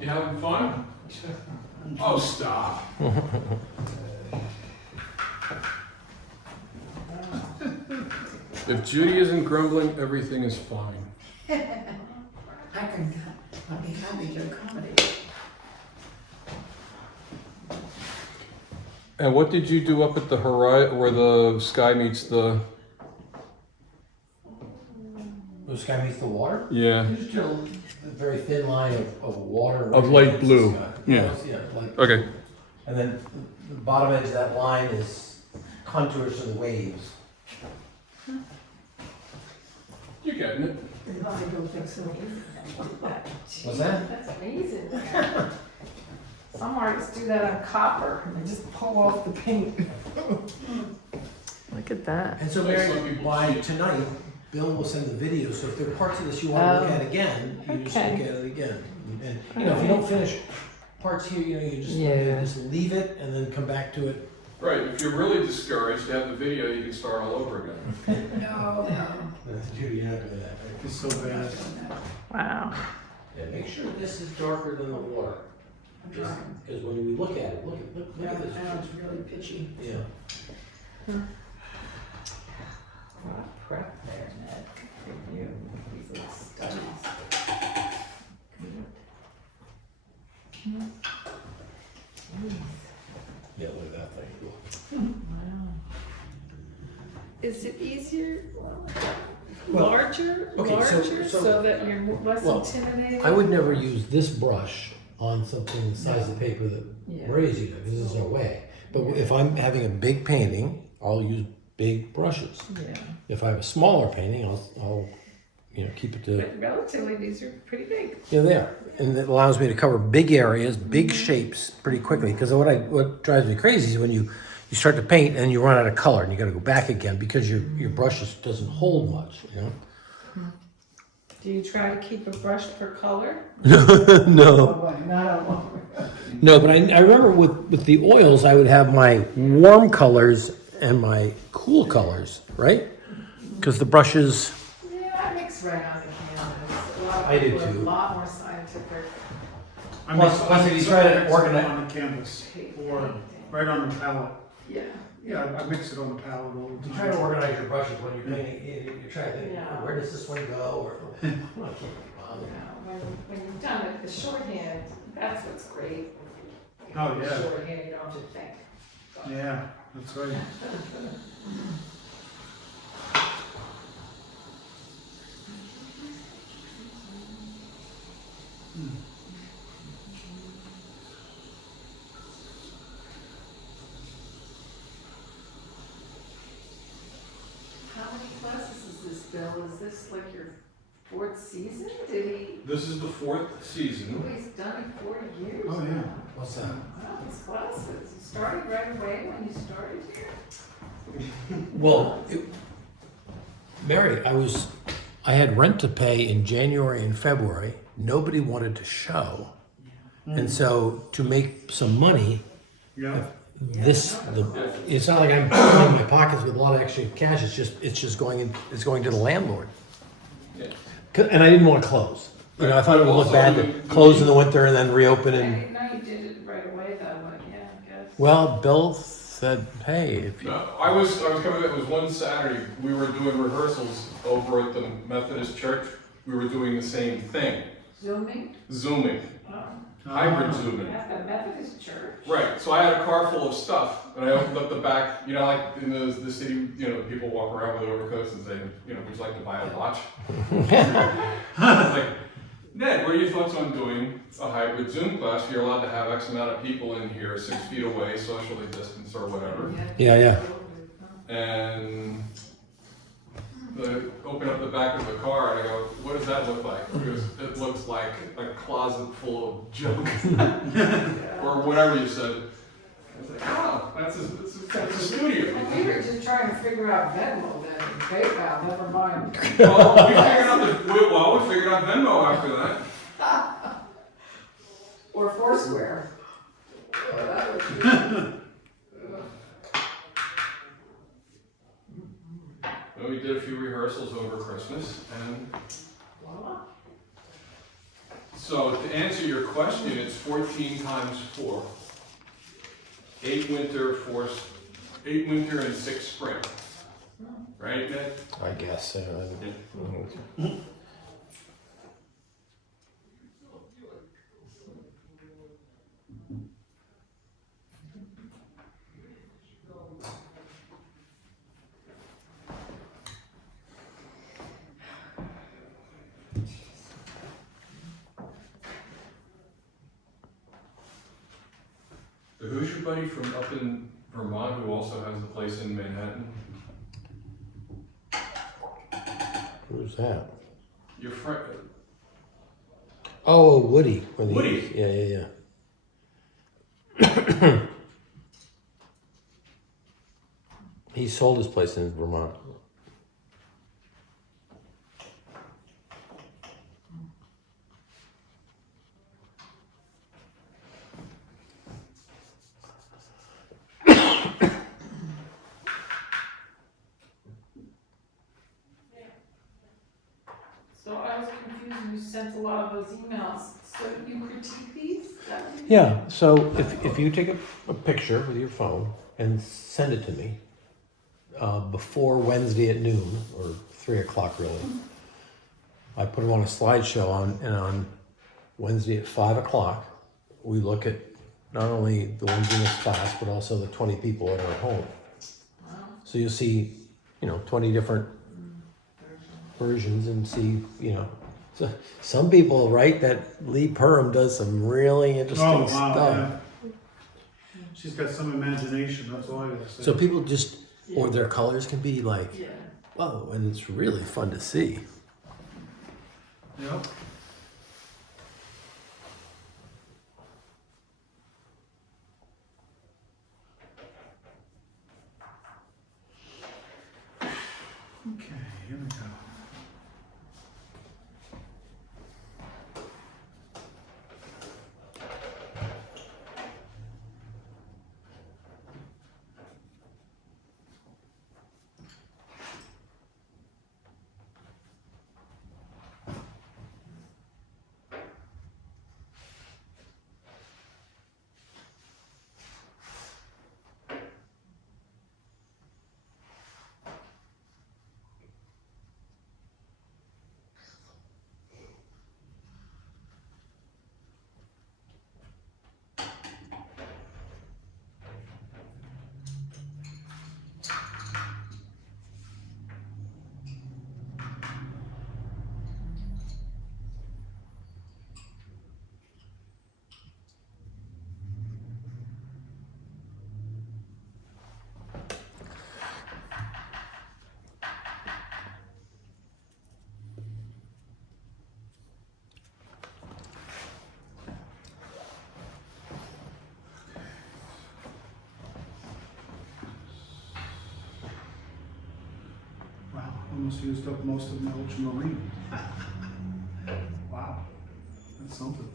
You having fun? Oh, stop. If Judy isn't grumbling, everything is fine. I'd be happy to accommodate. And what did you do up at the horizon where the sky meets the The sky meets the water? Yeah. You just do a very thin line of water. Of right light against the blue. sky. Yeah. Yeah, light Okay. And then the bottom edge of that line is contours to the waves. You're getting it. I don't think so. What's that? That's amazing. Some artists do that on copper and they just pull off the paint. Look at that. And so Like Mary, some people by see it. tonight, Bill will send the video, so if there are parts of this you want to look Oh, at again, you just look okay. at it again. And, you know, if you don't finish parts here, you know, you just, Yeah. just leave it and then come back to it. Right, if you're really discouraged, you have the video, you can start all over again. No. That's Judy, you're not doing that, right? It's so bad. Wow. Yeah, make sure this is darker than the water. Because when we look at it, look at this. It's really pitchy. Yeah. Prep there, Ned. Good you. These little studies. Yeah, look at that thing. Wow. Is it easier, Well, larger, okay, so- that you're less well, intimidating? I would never use this brush on something the size of paper that Yeah. Marie's using, because there's no way. But if I'm having a big painting, I'll use big brushes. Yeah, If I have a smaller painting, I'll keep it to, but relatively, these are pretty big. yeah, there. And it allows me to cover big areas, big shapes pretty quickly. Because what drives me crazy is when you start to paint and you run out of color and you got to go back again because your brush just doesn't hold much, you know? Do you try to keep a brush per color? No. Not a one. No, but I remember with the oils, I would have my warm colors and my cool colors, right? Because the brushes, Yeah, I mix right on the canvas. A lot of I do people are too. A lot more scientific. I Plus- mix- plus if you I try to mix it organize- on the canvas or right on the palette. Yeah. Yeah, I mix it on the palette all the you time. try to organize your brushes when you're painting, you're trying to think, Yeah. where does this one go? Or, I can't be bothered. When you've done it, the shorthand, that's what's great. Oh, yeah. Shorthand, you don't have to think. Yeah, that's right. How many classes is this, Bill? Is this like your fourth season? Did he, This is the 4th season. he's done it 40 years? Oh, yeah. What's that? Wow, these classes. You started right away when you started here? Well, Mary, I had rent to pay in January and February. Nobody wanted to show. And so to make some money, Yeah. it's not like I'm filling my pockets with a lot of extra cash. It's just going to the landlord. Yeah. And I didn't want to close. You know, I thought it would look bad to close in the winter and then reopen I and, didn't know you did it right away though, but yeah, I guess. well, Bill said, hey, if you, No, I was coming, it was one Saturday, we were doing rehearsals over at the Methodist church. We were doing the same thing, Zooming? zooming, Oh, hybrid zooming. at the Methodist church? Right, so I had a car full of stuff, and I opened up the back, you know, like in the city, you know, people walk around with overcoats and say, you know, would you like to buy a watch? I was like, Ned, what are your thoughts on doing a hybrid Zoom class? You're allowed to have X amount of people in here, 6 feet away, socially distanced or whatever. Yeah. And I open up the back of the car and I go, what does that look like? He goes, it looks like a closet full of junk. Or whatever you said. I was like, oh, that's a studio. We were just trying to figure out Venmo then, and PayPal, never mind. Well, we figured out Venmo after that. Or Foursquare. Well, we did a few rehearsals over Christmas, and Voila. so to answer your question, it's 14 times 4. 8 winter and 6 spring. Right, Ned? I guess. buddy from up in Vermont who also has the place in Manhattan? Who's that? Your friend, Oh, Woody. Woody. Yeah. He sold his place in Vermont. So I was confused when you sent a lot of those emails. So you critique these? Is that what you do? Yeah, so if you take a picture with your phone and send it to me before Wednesday at noon, or 3 o'clock really, I put them on a slideshow and on Wednesday at 5 o'clock, we look at not only the ones in this class, but also the 20 people that are at home. Wow. So you'll see, 20 different versions and see, so some people write that Lee Perham does some really interesting Oh, wow, stuff. yeah. She's got some imagination, that's all I gotta say. So people just, or their colors can be like, Yeah. whoa, and it's really fun to see. Yep. Okay, here we go. Wow, almost used up most of my ultramarine. Wow, that's something.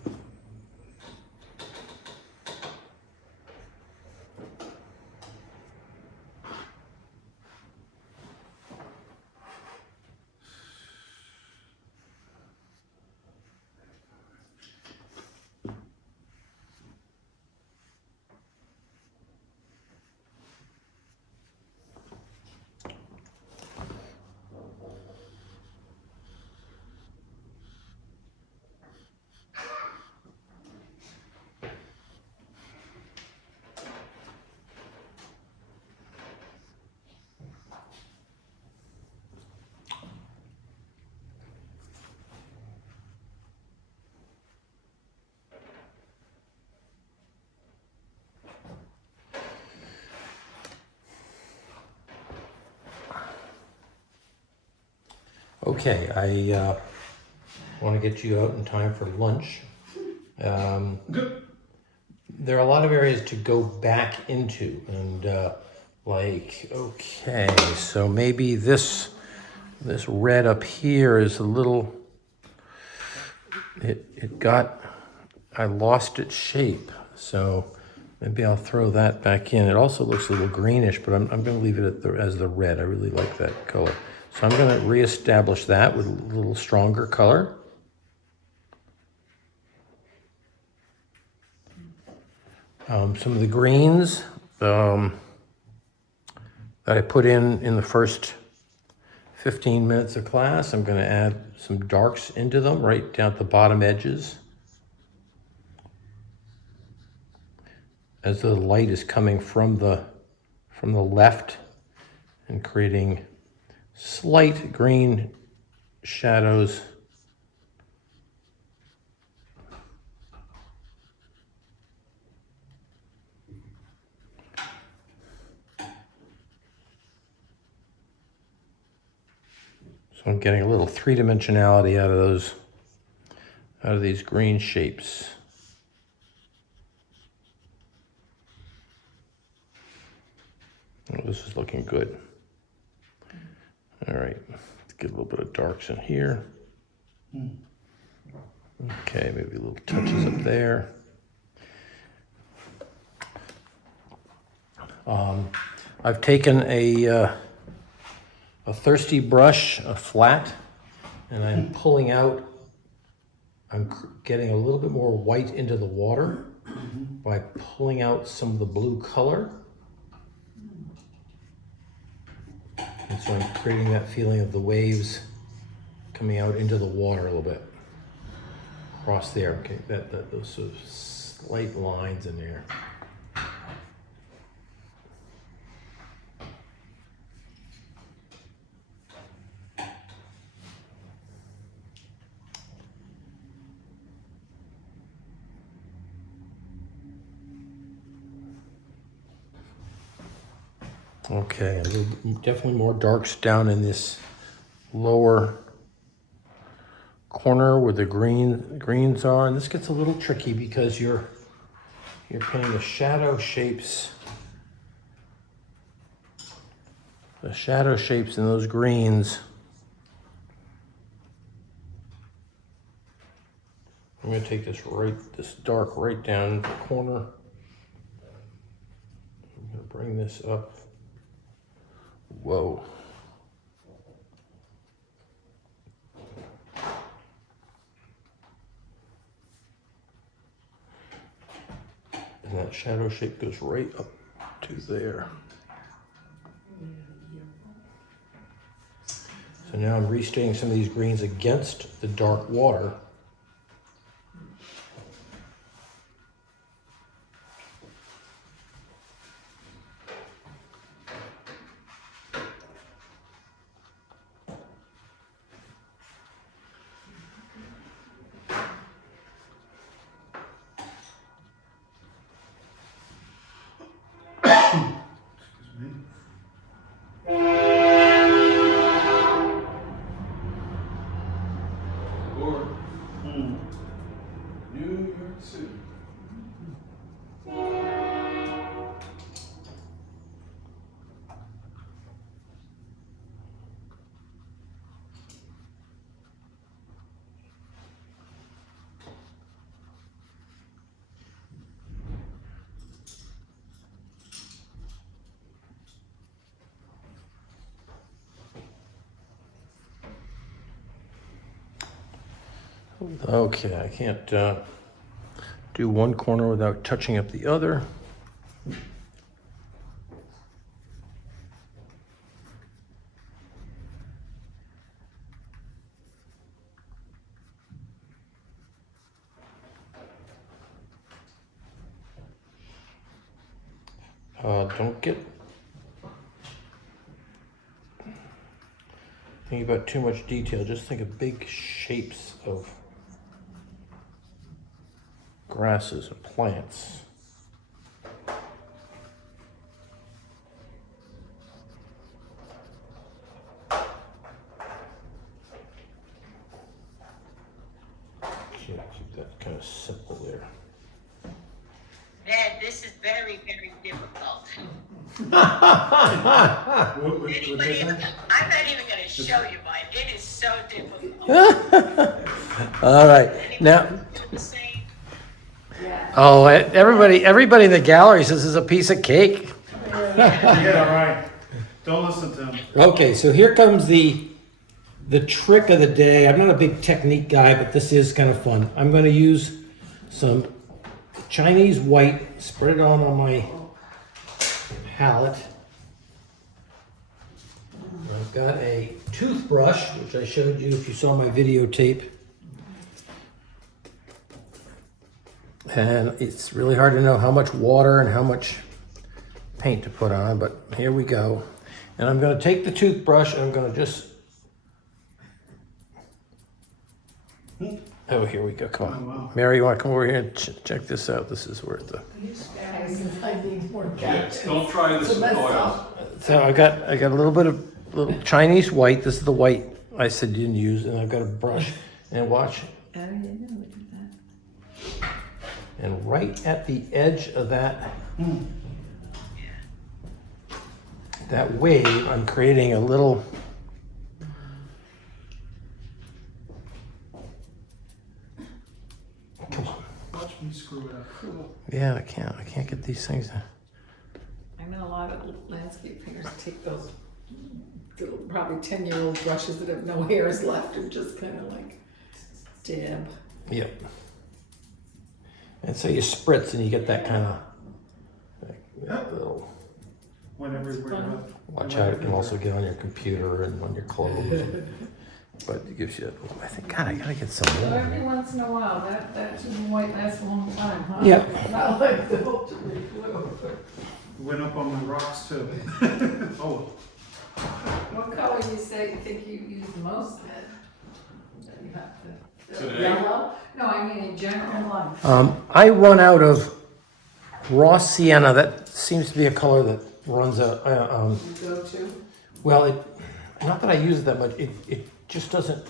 Okay, I want to get you out in time for lunch. Good. There are a lot of areas to go back into, and okay, so maybe this red up here is a little. I lost its shape, so maybe I'll throw that back in. It also looks a little greenish, but I'm going to leave it as the red. I really like that color. So I'm going to reestablish that with a little stronger color. Some of the greens that I put in the first 15 minutes of class, I'm going to add some darks into them right down at the bottom edges. As the light is coming from the left and creating slight green shadows. I'm getting a little three-dimensionality out of these green shapes. Oh, this is looking good. All right, let's get a little bit of darks in here. Okay, maybe little touches up there. I've taken a thirsty brush, a flat, and I'm pulling out, getting a little bit more white into the water by pulling out some of the blue color. And so I'm creating that feeling of the waves coming out into the water a little bit. Across there, okay, those sort of slight lines in there. Okay, definitely more darks down in this lower corner where the greens are, and this gets a little tricky because you're putting the shadow shapes in those greens. I'm going to take this dark right down in the corner. I'm going to bring this up. Whoa. And that shadow shape goes right up to there. So now I'm restaining some of these greens against the dark water. Or New York City. Okay, I can't do one corner without touching up the other. Don't get thinking about too much detail. Just think of big shapes of grasses and plants. Keep that kind of simple there. Ned, this is very, very difficult. Anybody? I'm not even going to show you mine. It is so difficult. All right, now. Anybody feel the same? Yeah. Oh, everybody in the gallery says this is a piece of cake. Yeah, right. Don't listen to him. Okay, so here comes the trick of the day. I'm not a big technique guy, but this is kind of fun. I'm going to use some Chinese white, spread it on my palette. I've got a toothbrush, which I showed you if you saw my videotape. And it's really hard to know how much water and how much paint to put on, but here we go. And I'm going to take the toothbrush and I'm going to just... Oh, here we go. Come on. Oh, wow. Mary, you want to come over here and check this out? This is worth it. I need more cat. Don't try this with oils. So I got a little bit of little Chinese white. This is the white I said you didn't use, and I've got a brush. And watch, Oh, yeah, look at that. and right at the edge of that wave, I'm creating a little. Come on. Watch me screw it up. Cool. Yeah, I can't get these things. I know a lot of landscape painters take those little, probably 10-year-old brushes that have no hairs left and just kind of like dab. Yep. And so you spritz and you get that kind of little. Whenever we're done. Watch out, it can also get on your computer and on your clothes. But it gives you, I think, God, I gotta get some So more. every once in a while, that super white lasts a long time, huh? Yeah. Not like the ultimately blue. Went up on my rocks too. Oh, What color do you say you think you use the most then? That you have to. Today? Yellow? No, I mean in general. I run out of raw sienna. That seems to be a color that runs out. You go to? Well, not that I use it that much. It just doesn't.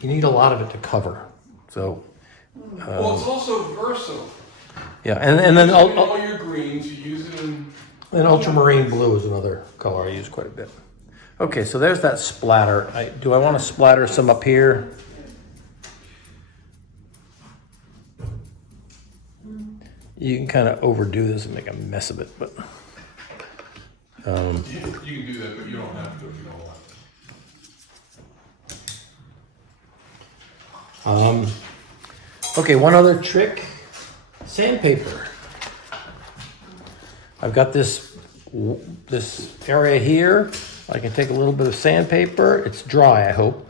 You need a lot of it to cover. So. Well, it's also versatile. Yeah, and then You use it in all your greens, you use it in. and ultramarine blue is another color I use quite a bit. Okay, so there's that splatter. Do I want to splatter some up here? You can kind of overdo this and make a mess of it, but. You can do that, but you don't have to if you don't want. Okay, one other trick, sandpaper. I've got this area here. I can take a little bit of sandpaper. It's dry, I hope.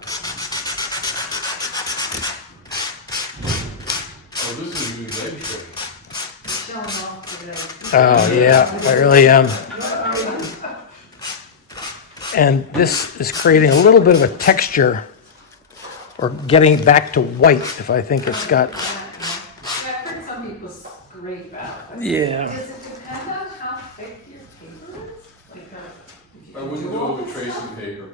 Oh, this is a new leg trick. Showing off today. Oh, yeah, I really am. And this is creating a little bit of a texture, or getting back to white if I think it's got. Yeah, I've heard some people scrape out. Yeah. Does it depend on how thick your paper is? If I wouldn't do it with tracing paper.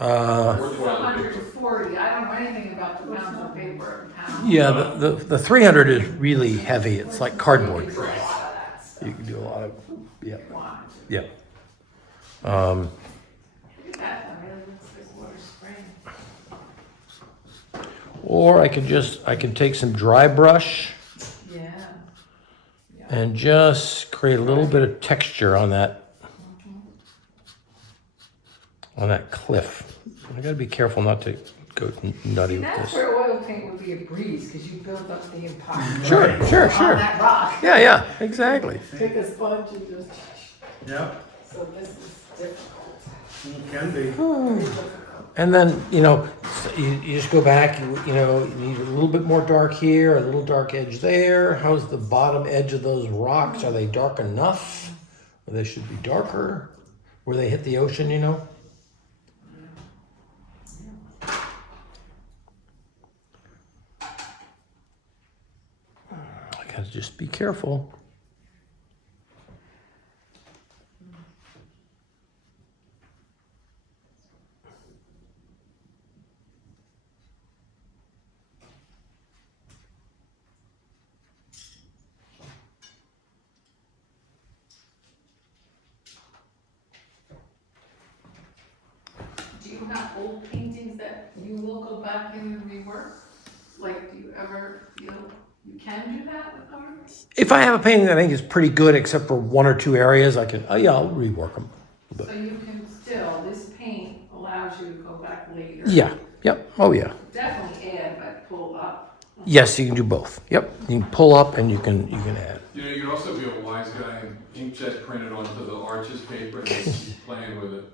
Uh, Or It's toilet paper. 140. I don't know anything about the pounds of paper and pounds. yeah, the 300 is really heavy. It's like cardboard. All that stuff. You can do a lot of, yeah, Wanted to. yeah. Look at that, that really looks like water spraying. Or I can take some dry brush Yeah. and just create a little bit of texture on that cliff. I gotta be careful not to go nutty See, with that's this. where oil paint would be a breeze, because you build up the impact. Sure. On that rock. Yeah, exactly. Take a sponge and just, yep, so this is difficult. it can be. Very difficult. And then, you just go back, you need a little bit more dark here, a little dark edge there. How's the bottom edge of those rocks? Are they dark enough? Or they should be darker? Where they hit the ocean, I gotta just be careful. Do you have old paintings that you will go back and rework? Like, do you ever feel you can do that with art? If I have a painting that I think is pretty good, except for one or two areas, I'll rework them. So you can still, this paint allows you to go back later. Yeah, yep, oh yeah. Definitely add, but pull up. Yes, you can do both. Yep, you can pull up and you can add. You can also be a wise guy and inkjet print it onto the arches paper and just keep playing with it.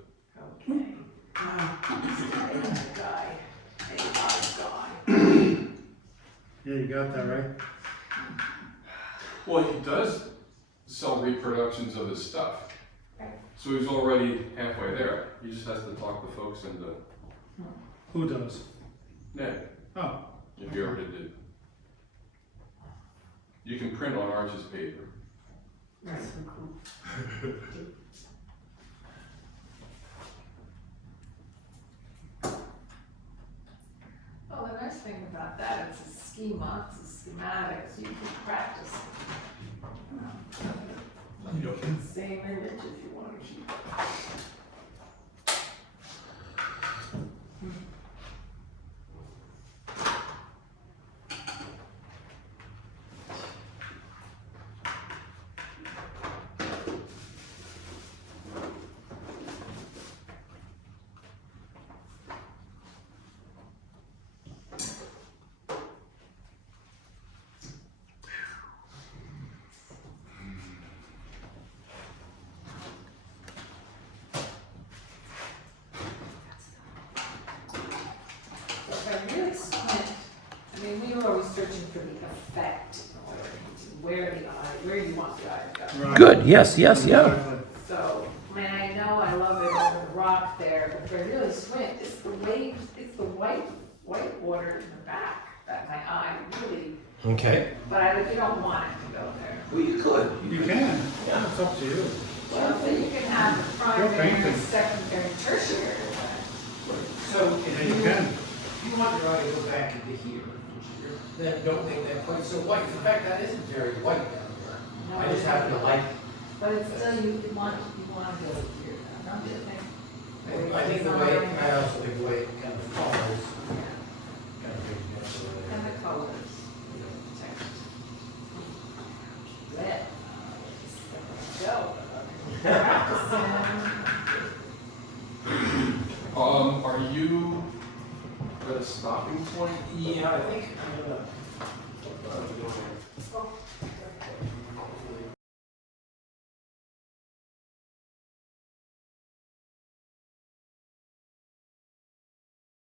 Okay. Guy. Hey, guy. Yeah, you got that right. Well, he does sell reproductions of his stuff. So he's already halfway there. He just has to talk the folks into Who does? Ned, Oh, if you ever did. You can print on arches paper. That's so cool. thing about that, it's a schema, it's a schematic, so you can practice. Same image if you want to keep it. If I really squint, I mean, we were always searching for the effect, where you want the eye to go. Good, yes, yes, yeah. So, I mean, I know I love it over the rock there, but if I really squint, it's the waves, it's the white water in the back that my eye really, Okay. you don't want it to go there. Well, you could. You can, yeah, it's up to you. Well, so you can have the primary, painting. secondary, tertiary effect. So You can. you want your eye to go back into here, then don't make that quite so white. In fact, that isn't very white down there. I just happen to like, But it's still, you want to go here, don't you think? I think the way, I also think the way it kind of follows, Yeah. kind of brings me up a little bit. And the colors, textures. Red. Go. Practicing. Are you at a stopping point? Yeah, I think I'm gonna